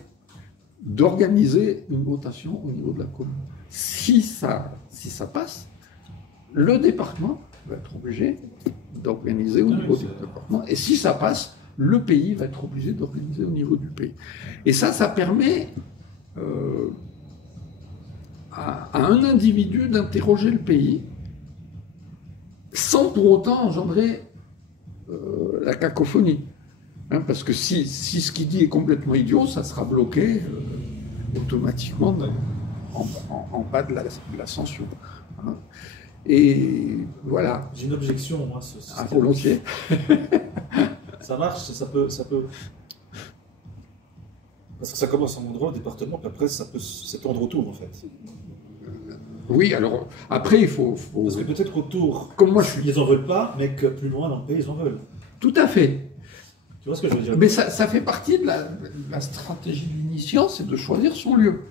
d'organiser une votation au niveau de la commune. Si ça passe, le département va être obligé d'organiser au niveau du département. Et si ça passe, le pays va être obligé d'organiser au niveau du pays. Et ça permet à un individu d'interroger le pays sans pour autant engendrer la cacophonie. Hein, parce que si ce qu'il dit est complètement idiot, ça sera bloqué automatiquement en bas de la censure. Hein. Et voilà. J'ai une objection, moi. Volontiers. Ça marche, ça peut... Parce que ça commence en endroit, au département, puis après, ça peut s'étendre autour, en fait. Oui, alors, après, il faut... Parce que peut-être qu'autour, comme moi, ils n'en veulent pas, mais que plus loin dans le pays, ils en veulent. Tout à fait. Tu vois ce que je veux dire? Mais ça fait partie de la stratégie du l'initiant, c'est de choisir son lieu.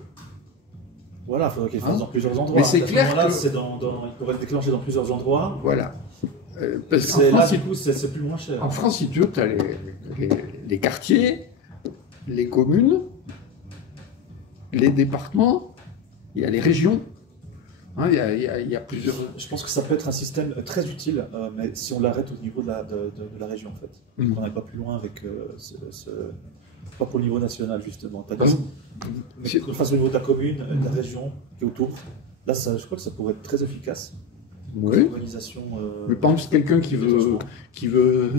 Voilà, il faudrait qu'il fasse dans plusieurs endroits. Mais c'est clair que... il pourrait être déclenché dans plusieurs endroits. Voilà. Parce que là, du coup, c'est plus moins cher. En France, si tu veux, tu as les quartiers, les communes, les départements, il y a les régions. Hein, il y a plusieurs... Je pense que ça peut être un système très utile, mais si on l'arrête au niveau de la région, en fait. On n'aille pas plus loin avec pas pour le niveau national, justement. Mais qu'on fasse au niveau de la commune, de la région qui est autour. Là, je crois que ça pourrait être très efficace. Oui. Organisation, je pense quelqu'un qui veut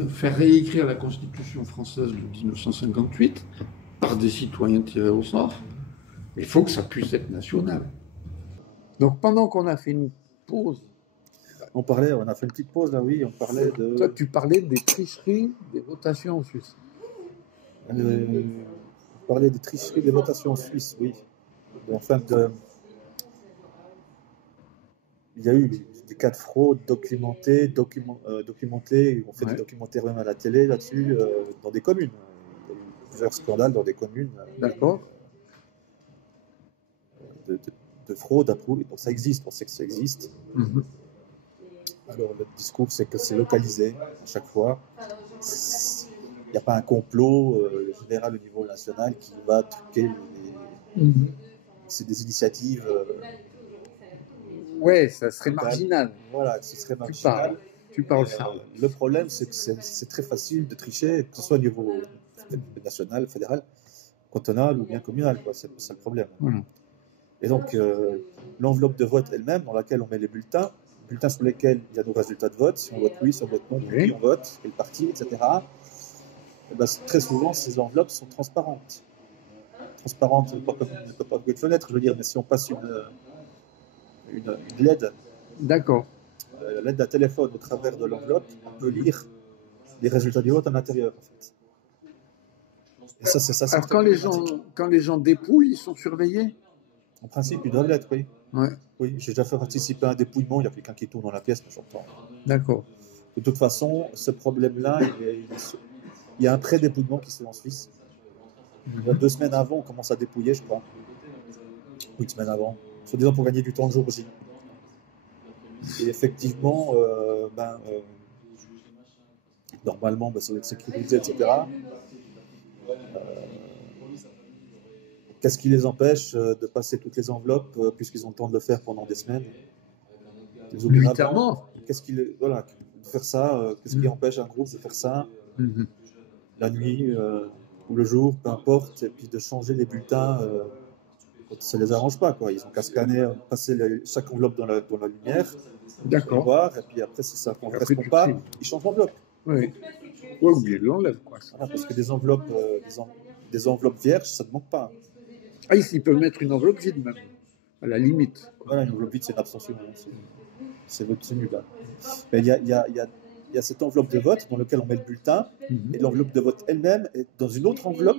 faire réécrire la Constitution française de 1958 par des citoyens tirés au sort, il faut que ça puisse être national. Donc pendant qu'on a fait une pause... on a fait une petite pause là, oui, on parlait de... Toi, tu parlais des tricheries des votations en Suisse. On parlait des tricheries des votations en Suisse, oui. Enfin, il y a eu des cas de fraude documentés, on fait des documentaires même à la télé là-dessus, dans des communes. Il y a eu plusieurs scandales dans des communes. D'accord. De fraude, donc ça existe, on sait que ça existe. Mm-hmm. Alors le discours, c'est que c'est localisé à chaque fois. Il n'y a pas un complot général au niveau national qui va truquer c'est des initiatives. Ouais, ça serait marginal. Voilà, ce serait marginal. Tu parles ça. Le problème, c'est que c'est très facile de tricher, que ce soit au niveau national, fédéral, cantonal ou bien communal. C'est ça le problème. Voilà. Et donc, l'enveloppe de vote elle-même, dans laquelle on met les bulletins sur lesquels il y a nos résultats de vote, si on vote oui, si on vote non, qui on vote, quel parti, etc. Et ben, très souvent, ces enveloppes sont transparentes. Transparentes, pas comme une fenêtre, je veux dire, mais si on passe une LED, d'accord, LED d'un téléphone au travers de l'enveloppe, on peut lire les résultats du vote à l'intérieur, en fait. Et ça, c'est ça. Alors, quand les gens dépouillent, ils sont surveillés? En principe, ils doivent l'être, oui. Ouais. Oui, j'ai déjà fait participer à un dépouillement, il y a quelqu'un qui tourne dans la pièce, mais j'entends. D'accord. De toute façon, ce problème-là, il y a un pré-dépouillement qui se fait en Suisse. 2 semaines avant, on commence à dépouiller, je crois. 8 semaines avant. Soi-disant pour gagner du temps le jour aussi. Et effectivement, normalement, ça doit être sécurisé, etc. Qu'est-ce qui les empêche de passer toutes les enveloppes, puisqu'ils ont le temps de le faire pendant des semaines? Militairement. Qu'est-ce qui, voilà, de faire ça, qu'est-ce qui empêche un groupe de faire ça la nuit ou le jour, peu importe, et puis de changer les bulletins quand ça les arrange pas, quoi. Ils ont qu'à scanner, passer chaque enveloppe dans la lumière, voir, et puis après, si ça ne correspond pas, ils changent l'enveloppe. Oui. Oui, ou ils l'enlèvent, quoi. Voilà, parce que des enveloppes vierges, ça ne manque pas. Ah, ici, ils peuvent mettre une enveloppe vide, même, à la limite. Voilà, une enveloppe vide, c'est une abstention. C'est nul, là. Mais il y a cette enveloppe de vote dans laquelle on met le bulletin, et l'enveloppe de vote elle-même est dans une autre enveloppe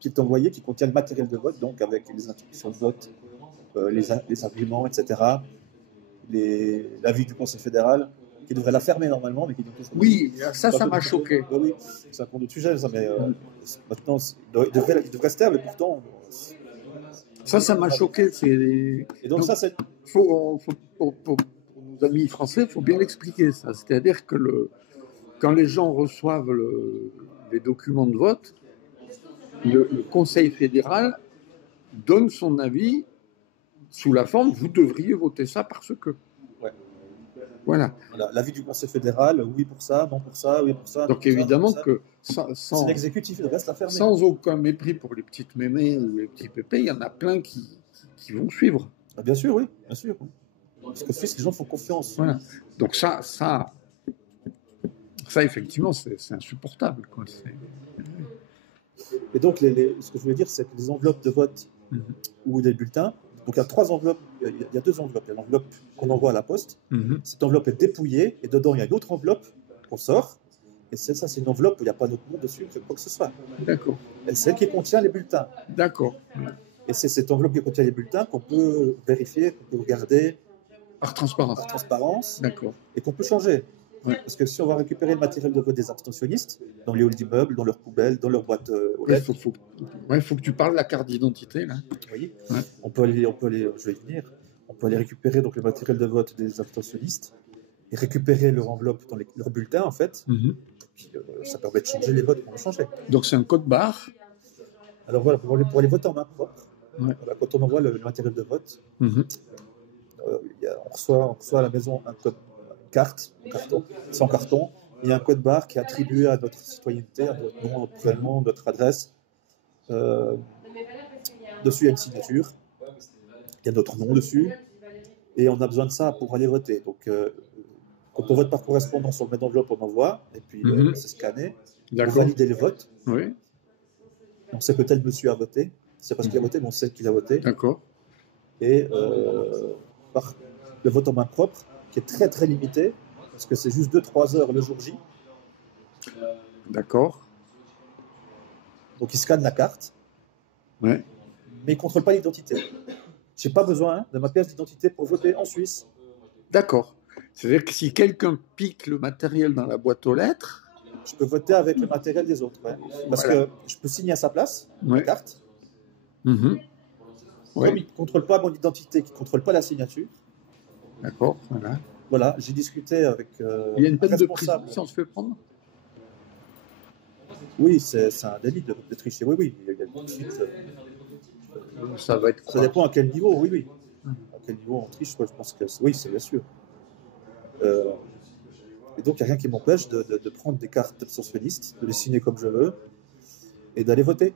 qui est envoyée, qui contient le matériel de vote, donc avec les instructions de vote, les arguments, etc., l'avis du Conseil fédéral, qui devrait la fermer normalement, mais qui dit oui, ça m'a choqué. Oui, c'est un compte de sujet, ça, mais maintenant, il devrait se taire, mais pourtant. Ça m'a choqué. Et donc ça, c'est. Pour nos amis français, il faut bien l'expliquer, ça. C'est-à-dire que quand les gens reçoivent les documents de vote, le Conseil fédéral donne son avis sous la forme « vous devriez voter ça parce que ». Voilà. L'avis du Conseil fédéral, oui pour ça, non pour ça, oui pour ça. Donc évidemment que sans l'exécutif, il reste la fermer. Sans aucun mépris pour les petites mémés ou les petits pépés, il y en a plein qui vont suivre. Ah, bien sûr, oui, bien sûr. Parce que les gens font confiance. Voilà. Donc ça effectivement, c'est insupportable, quoi. Et donc, ce que je voulais dire, c'est que les enveloppes de vote ou des bulletins. Donc il y a 3 enveloppes, il y a 2 enveloppes. Il y a l'enveloppe qu'on envoie à la poste. Cette enveloppe est dépouillée et dedans il y a une autre enveloppe qu'on sort. Et ça, c'est une enveloppe où il n'y a pas notre nom dessus, quoi que ce soit. D'accord. Et c'est celle qui contient les bulletins. D'accord. Et c'est cette enveloppe qui contient les bulletins qu'on peut vérifier, qu'on peut regarder. Par transparence. Par transparence. D'accord. Et qu'on peut changer. Ouais. Parce que si on va récupérer le matériel de vote des abstentionnistes, dans les halls d'immeubles, dans leurs poubelles, dans leurs boîtes aux lettres. Il faut que tu parles de la carte d'identité, là. Oui. Ouais. On peut aller, je vais y venir, on peut aller récupérer donc, le matériel de vote des abstentionnistes et récupérer leur enveloppe dans leurs bulletins, en fait. Puis, ça permet de changer les votes qu'on veut changer. Donc c'est un code barre. Alors voilà, pour aller voter en main propre, quand on envoie le matériel de vote, on reçoit à la maison un code carte, sans carton. Il y a un code barre qui est attribué à notre citoyenneté, à notre nom, notre prénom, notre adresse. Dessus, il y a une signature. Il y a notre nom dessus. Et on a besoin de ça pour aller voter. Donc, quand on vote par correspondance, on le met dans l'enveloppe, on envoie. Et puis, c'est scanné. On valide le vote. Oui. On sait que tel monsieur a voté. C'est parce qu'il a voté, mais on sait qu'il a voté. D'accord. Et par le vote en main propre, qui est très très limité, parce que c'est juste 2-3 heures le jour J. D'accord. Donc il scanne la carte, mais il ne contrôle pas l'identité. Je n'ai pas besoin de ma pièce d'identité pour voter en Suisse. D'accord. C'est-à-dire que si quelqu'un pique le matériel dans la boîte aux lettres... Je peux voter avec le matériel des autres. Ouais. Parce que je peux signer à sa place, la carte. Comme il ne contrôle pas mon identité, qui ne contrôle pas la signature. D'accord, Voilà, j'ai discuté avec il y a une peine de prison si on se fait prendre? Oui, c'est un délit de tricher. Oui. Il y a une suite, ça va être ça dépend à quel niveau, oui. À quel niveau on triche, je pense que oui, c'est bien sûr. Et donc, il n'y a rien qui m'empêche de prendre des cartes abstentionnistes, de les signer comme je veux, et d'aller voter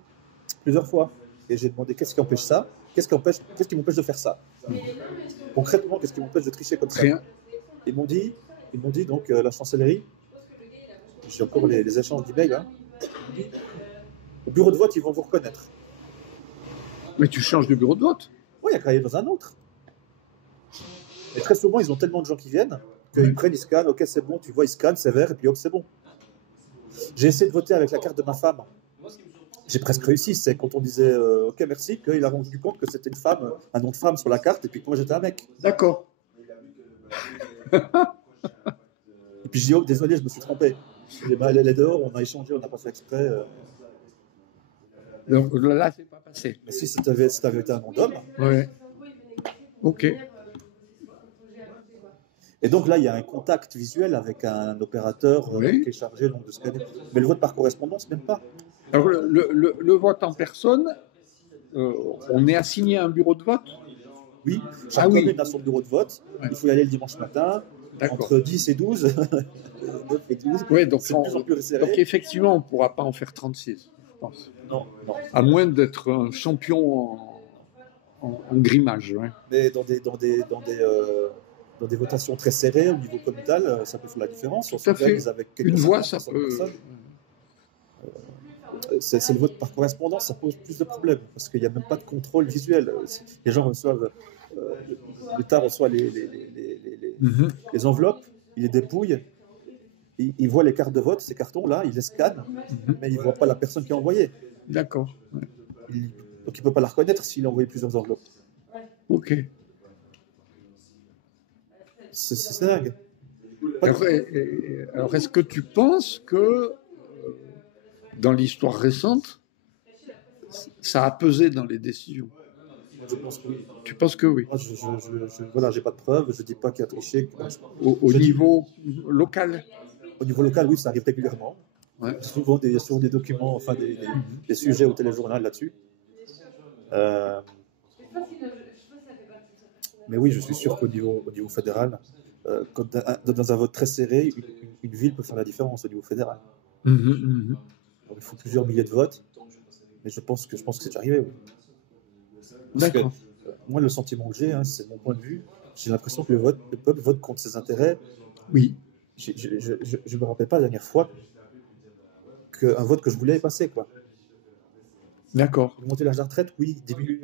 plusieurs fois. Et j'ai demandé qu'est-ce qui empêche ça? Qu'est-ce qui m'empêche de faire ça? Concrètement, qu'est-ce qui m'empêche de tricher comme ça? Rien. Ils m'ont dit donc la chancellerie, j'ai encore les échanges d'emails, au bureau de vote, ils vont vous reconnaître. Mais tu changes de bureau de vote? Oui, il y a qu'à aller dans un autre. Et très souvent, ils ont tellement de gens qui viennent qu'ils prennent, ils scannent, ok, c'est bon, tu vois, ils scannent, c'est vert, et puis hop, c'est bon. J'ai essayé de voter avec la carte de ma femme j'ai presque réussi. C'est quand on disait ok, merci, qu'il a rendu compte que c'était une femme, un nom de femme sur la carte, et puis que moi j'étais un mec. D'accord. Et puis je dis oh, désolé, je me suis trompé. Elle est dehors, on a échangé, on n'a pas fait exprès. Donc là, c'est pas passé. Mais si ça avait été un nom d'homme. Ouais. Ok. Et donc là, il y a un contact visuel avec un opérateur qui est chargé donc, de scanner. Mais le vote par correspondance, même pas. Alors, le vote en personne, on est assigné à un bureau de vote? Oui, chaque commune a son bureau de vote. Ouais. Il faut y aller le dimanche matin, entre 10 et 12. 9 et 12. Oui, donc, c'est de plus en plus resserré. Donc effectivement, on ne pourra pas en faire 36, je pense. Non, non. À moins d'être un champion en grimage. Ouais. Mais dans des votations très serrées au niveau communal, ça peut faire la différence. Tout à fait. Une voix, ça peut... C'est le vote par correspondance, ça pose plus de problèmes, parce qu'il n'y a même pas de contrôle visuel. Les gens reçoivent... L'État reçoit les enveloppes, il les dépouille, il voit les cartes de vote, ces cartons-là, il les scanne, mais il ne voit pas la personne qui a envoyé. D'accord. Donc il ne peut pas la reconnaître s'il a envoyé plusieurs enveloppes. Ok. C'est dingue. Alors, est-ce que tu penses que dans l'histoire récente, ça a pesé dans les décisions? Je pense que oui. Tu penses que oui? Voilà, j'ai pas de preuves, je dis pas qu'il y a triché. Au niveau local? Au niveau local, oui, ça arrive régulièrement. Ouais. Souvent des documents, enfin des sujets au téléjournal là-dessus. Mais oui, je suis sûr qu'au niveau fédéral, dans un vote très serré, une ville peut faire la différence au niveau fédéral. Donc, il faut plusieurs milliers de votes, mais je pense que c'est déjà arrivé. Oui. D'accord. Moi, le sentiment que j'ai, c'est mon point de vue, j'ai l'impression que le peuple vote contre ses intérêts. Oui. Je ne me rappelle pas la dernière fois qu'un vote que je voulais est passé, quoi. D'accord. Monter l'âge de la retraite, oui. Diminuer.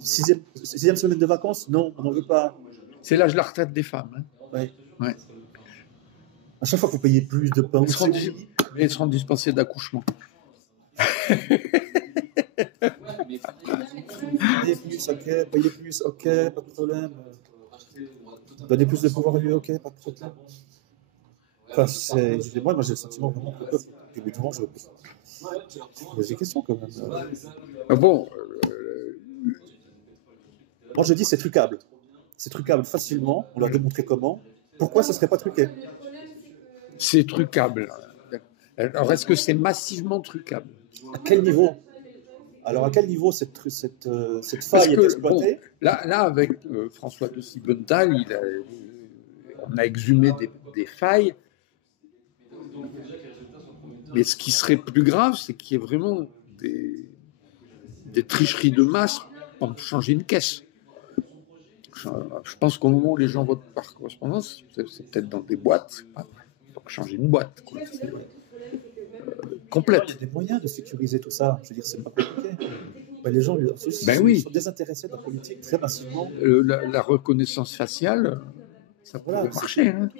Sixième semaine de vacances, non, on n'en veut pas. C'est l'âge de la retraite des femmes. Hein. Oui. Ouais. À chaque fois que vous payez plus de pain, ils seront dispensés d'accouchement. Payez plus, ok, pas de problème. Donner plus de pouvoir à lui, ok, pas de problème. Enfin, moi j'ai le sentiment vraiment que le peuple, évidemment, je pose des questions quand même. Bon. Moi je dis c'est trucable. C'est trucable facilement, on l'a démontré comment. Pourquoi ça ne serait pas truqué? C'est trucable. Alors est-ce que c'est massivement trucable? À quel niveau? Alors, à quel niveau cette faille est exploitée? Bon, là, avec François de Siebenthal, on a exhumé des failles. Mais ce qui serait plus grave, c'est qu'il y ait vraiment des tricheries de masse pour changer une caisse. Je pense qu'au moment où les gens votent par correspondance, c'est peut-être dans des boîtes, pour changer une boîte. Quoi. Complète. Il y a des moyens de sécuriser tout ça. Je veux dire, c'est pas compliqué. Ben, les gens sont désintéressés de la politique très massivement. La reconnaissance faciale, ça pourrait marcher. Hein.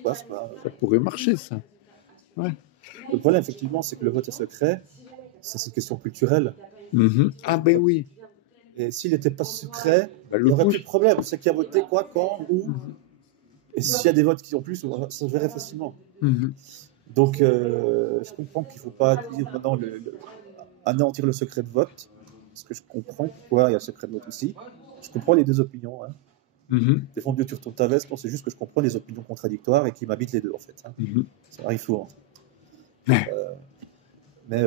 Ça pourrait marcher, ça. Ouais. Le problème, effectivement, c'est que le vote est secret. Ça, c'est une question culturelle. Ah, ben oui. Et s'il n'était pas secret, il n'y aurait plus de problème. C'est qui a voté, quoi, quand, où. Et s'il y a des votes qui ont plus, ça se verrait facilement. Donc, je comprends qu'il ne faut pas dire maintenant anéantir le secret de vote, parce que je comprends pourquoi il y a le secret de vote aussi. Je comprends les deux opinions. Des fois, mieux tu retournes ta veste, c'est juste que je comprends les opinions contradictoires et qui m'habitent les deux, en fait. Ça arrive souvent. Mais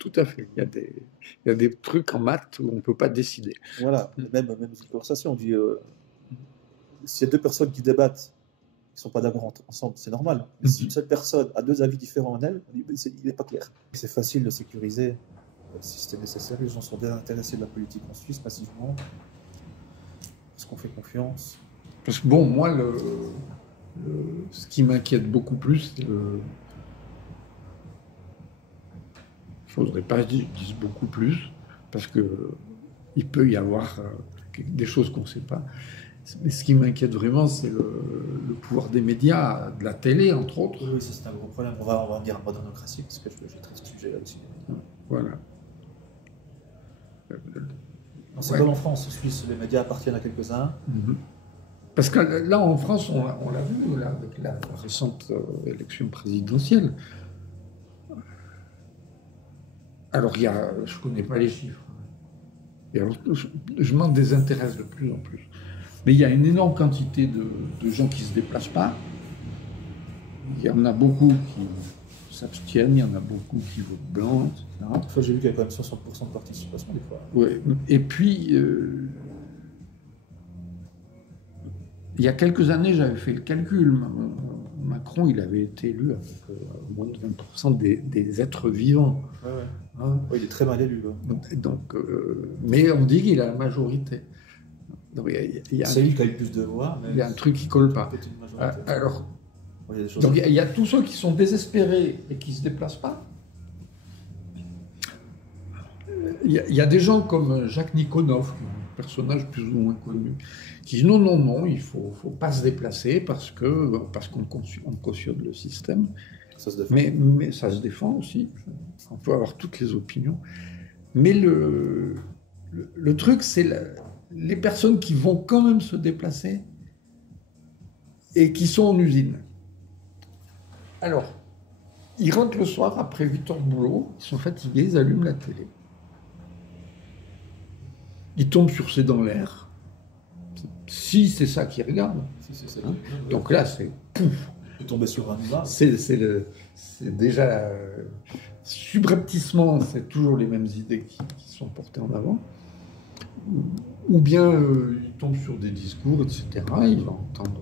tout à fait. Il y a des trucs en maths où on ne peut pas décider. Voilà. Même une conversation, on dit s'il y a deux personnes qui débattent, qui ne sont pas d'accord ensemble, c'est normal. Mais si une seule personne a deux avis différents en elle, on dit il n'est pas clair. C'est facile de sécuriser si c'était nécessaire. Les gens sont désintéressés de la politique en Suisse massivement. Est-ce qu'on fait confiance? Parce que bon, moi, ce qui m'inquiète beaucoup plus, c'est je ne voudrais pas dire beaucoup plus, parce qu'il peut y avoir des choses qu'on ne sait pas. Mais ce qui m'inquiète vraiment, c'est le pouvoir des médias, de la télé, entre autres. Oui, ça c'est un gros problème. On va en dire en démocratie, parce que j'ai traité ce sujet là aussi. Voilà. C'est comme en France, en Suisse, les médias appartiennent à quelques-uns. Parce que là, en France, on l'a vu là, avec la récente élection présidentielle. Alors, je ne connais pas les chiffres. Et alors, je m'en désintéresse de plus en plus. Mais il y a une énorme quantité de gens qui ne se déplacent pas. Il y en a beaucoup qui s'abstiennent, il y en a beaucoup qui votent blanc, etc. Enfin, j'ai vu qu'il y avait quand même 60% de participation des fois. Ouais. Et puis, il y a quelques années, j'avais fait le calcul. Macron, il avait été élu avec moins de 20% des êtres vivants. Ouais. Hein, il est très mal élu. Donc, mais on dit qu'il a la majorité. C'est lui qui a eu plus de voix. Il y a un truc qui ne colle pas. Alors, donc il y a tous ceux qui sont désespérés et qui ne se déplacent pas. Il y a des gens comme Jacques Nikonov, un personnage plus ou moins connu, qui disent non, il ne faut pas se déplacer parce qu'on cautionne le système. Ça se défend. Mais ça se défend aussi. On peut avoir toutes les opinions. Mais le truc, c'est les personnes qui vont quand même se déplacer et qui sont en usine. Alors, ils rentrent le soir après 8 heures de boulot, ils sont fatigués, ils allument la télé. Ils tombent sur C'est dans l'air. Si c'est ça qu'ils regardent. Donc là, c'est pouf. Tomber sur un débat. C'est déjà subrepticement, c'est toujours les mêmes idées qui sont portées en avant. Ou bien il tombe sur des discours, etc. Il va entendre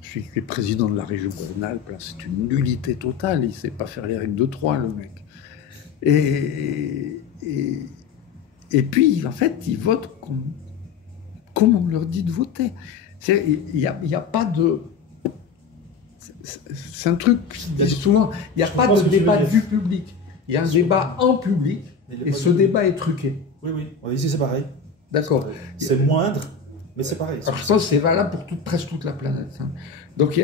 je suis président de la région Rhône-Alpes, c'est une nullité totale, il ne sait pas faire les règles de 3, le mec. Et puis, en fait, ils votent comme on leur dit de voter. Il n'y a pas de... C'est un truc que je dis souvent, il n'y a pas de débat du public. Il y a un débat en public, et ce débat est truqué. Oui. Ici, c'est pareil. D'accord. C'est moindre, mais c'est pareil. Alors, je pense que c'est valable pour presque toute la planète. Hein. Donc,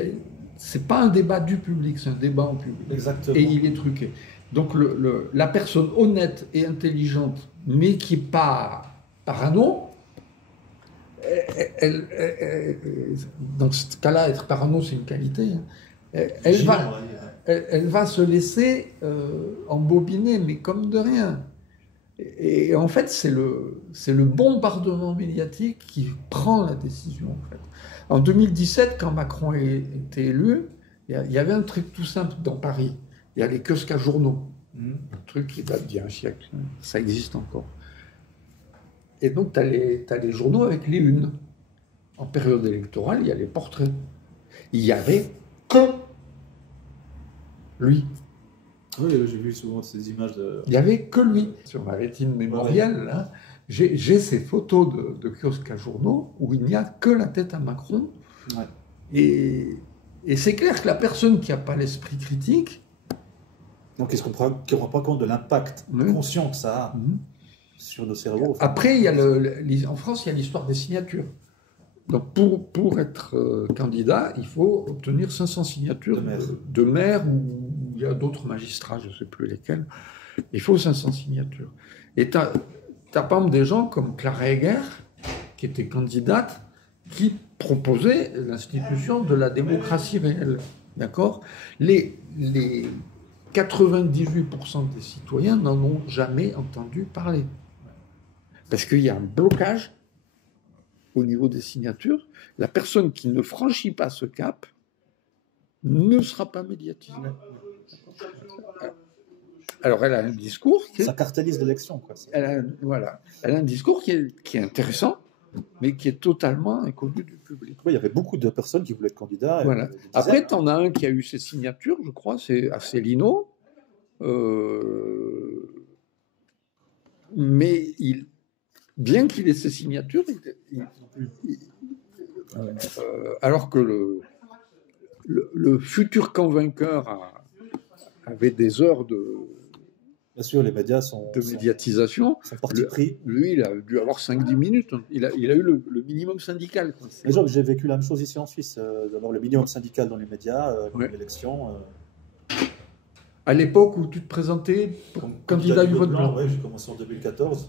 c'est pas un débat du public, c'est un débat en public. Exactement. Et il est truqué. Donc, la personne honnête et intelligente, mais qui n'est pas parano, dans ce cas-là, être parano, c'est une qualité. Hein. Elle va se laisser embobiner, mais comme de rien. Et en fait, c'est le bombardement médiatique qui prend la décision. En fait. En 2017, quand Macron a été élu, il y avait un truc tout simple dans Paris. Il y a les kiosques à journaux. Un truc qui date d'il y a un siècle. Ça existe encore. Et donc, tu as les journaux avec les unes. En période électorale, il y a les portraits. Il n'y avait que lui. Oui, j'ai vu souvent ces images de... Il n'y avait que lui. Sur ma rétine mémorielle, là, j'ai ces photos de kiosques à journaux où il n'y a que la tête à Macron. Ouais. Et c'est clair que la personne qui n'a pas l'esprit critique... Donc, qui ne rend pas compte de l'impact conscient que ça a sur nos cerveaux. Après, en France, il y a l'histoire des signatures. Donc, pour être candidat, il faut obtenir 500 signatures de maire ou il y a d'autres magistrats, je ne sais plus lesquels. Il faut 500 signatures. Et tu as par exemple des gens comme Clara Heger, qui était candidate, qui proposait l'institution de la démocratie réelle. D'accord ? Les 98% des citoyens n'en ont jamais entendu parler. Parce qu'il y a un blocage au niveau des signatures. La personne qui ne franchit pas ce cap ne sera pas médiatisée. Alors, elle a un discours... Ça cartélise l'élection, quoi. Elle a un discours qui est intéressant, mais qui est totalement inconnu du public. Oui, il y avait beaucoup de personnes qui voulaient être candidats. Voilà. Après, tu en as un qui a eu ses signatures, je crois, c'est Asselineau. Mais bien qu'il ait ses signatures, alors que le futur convainqueur avait des heures de médias médiatisation. Son parti pris. Lui, il a dû avoir 5-10 minutes. Il a eu le minimum syndical. J'ai vécu la même chose ici en Suisse, d'avoir le minimum syndical dans les médias, l'élection. À l'époque où tu te présentais pour candidat du vote blanc. Oui, j'ai commencé en 2014.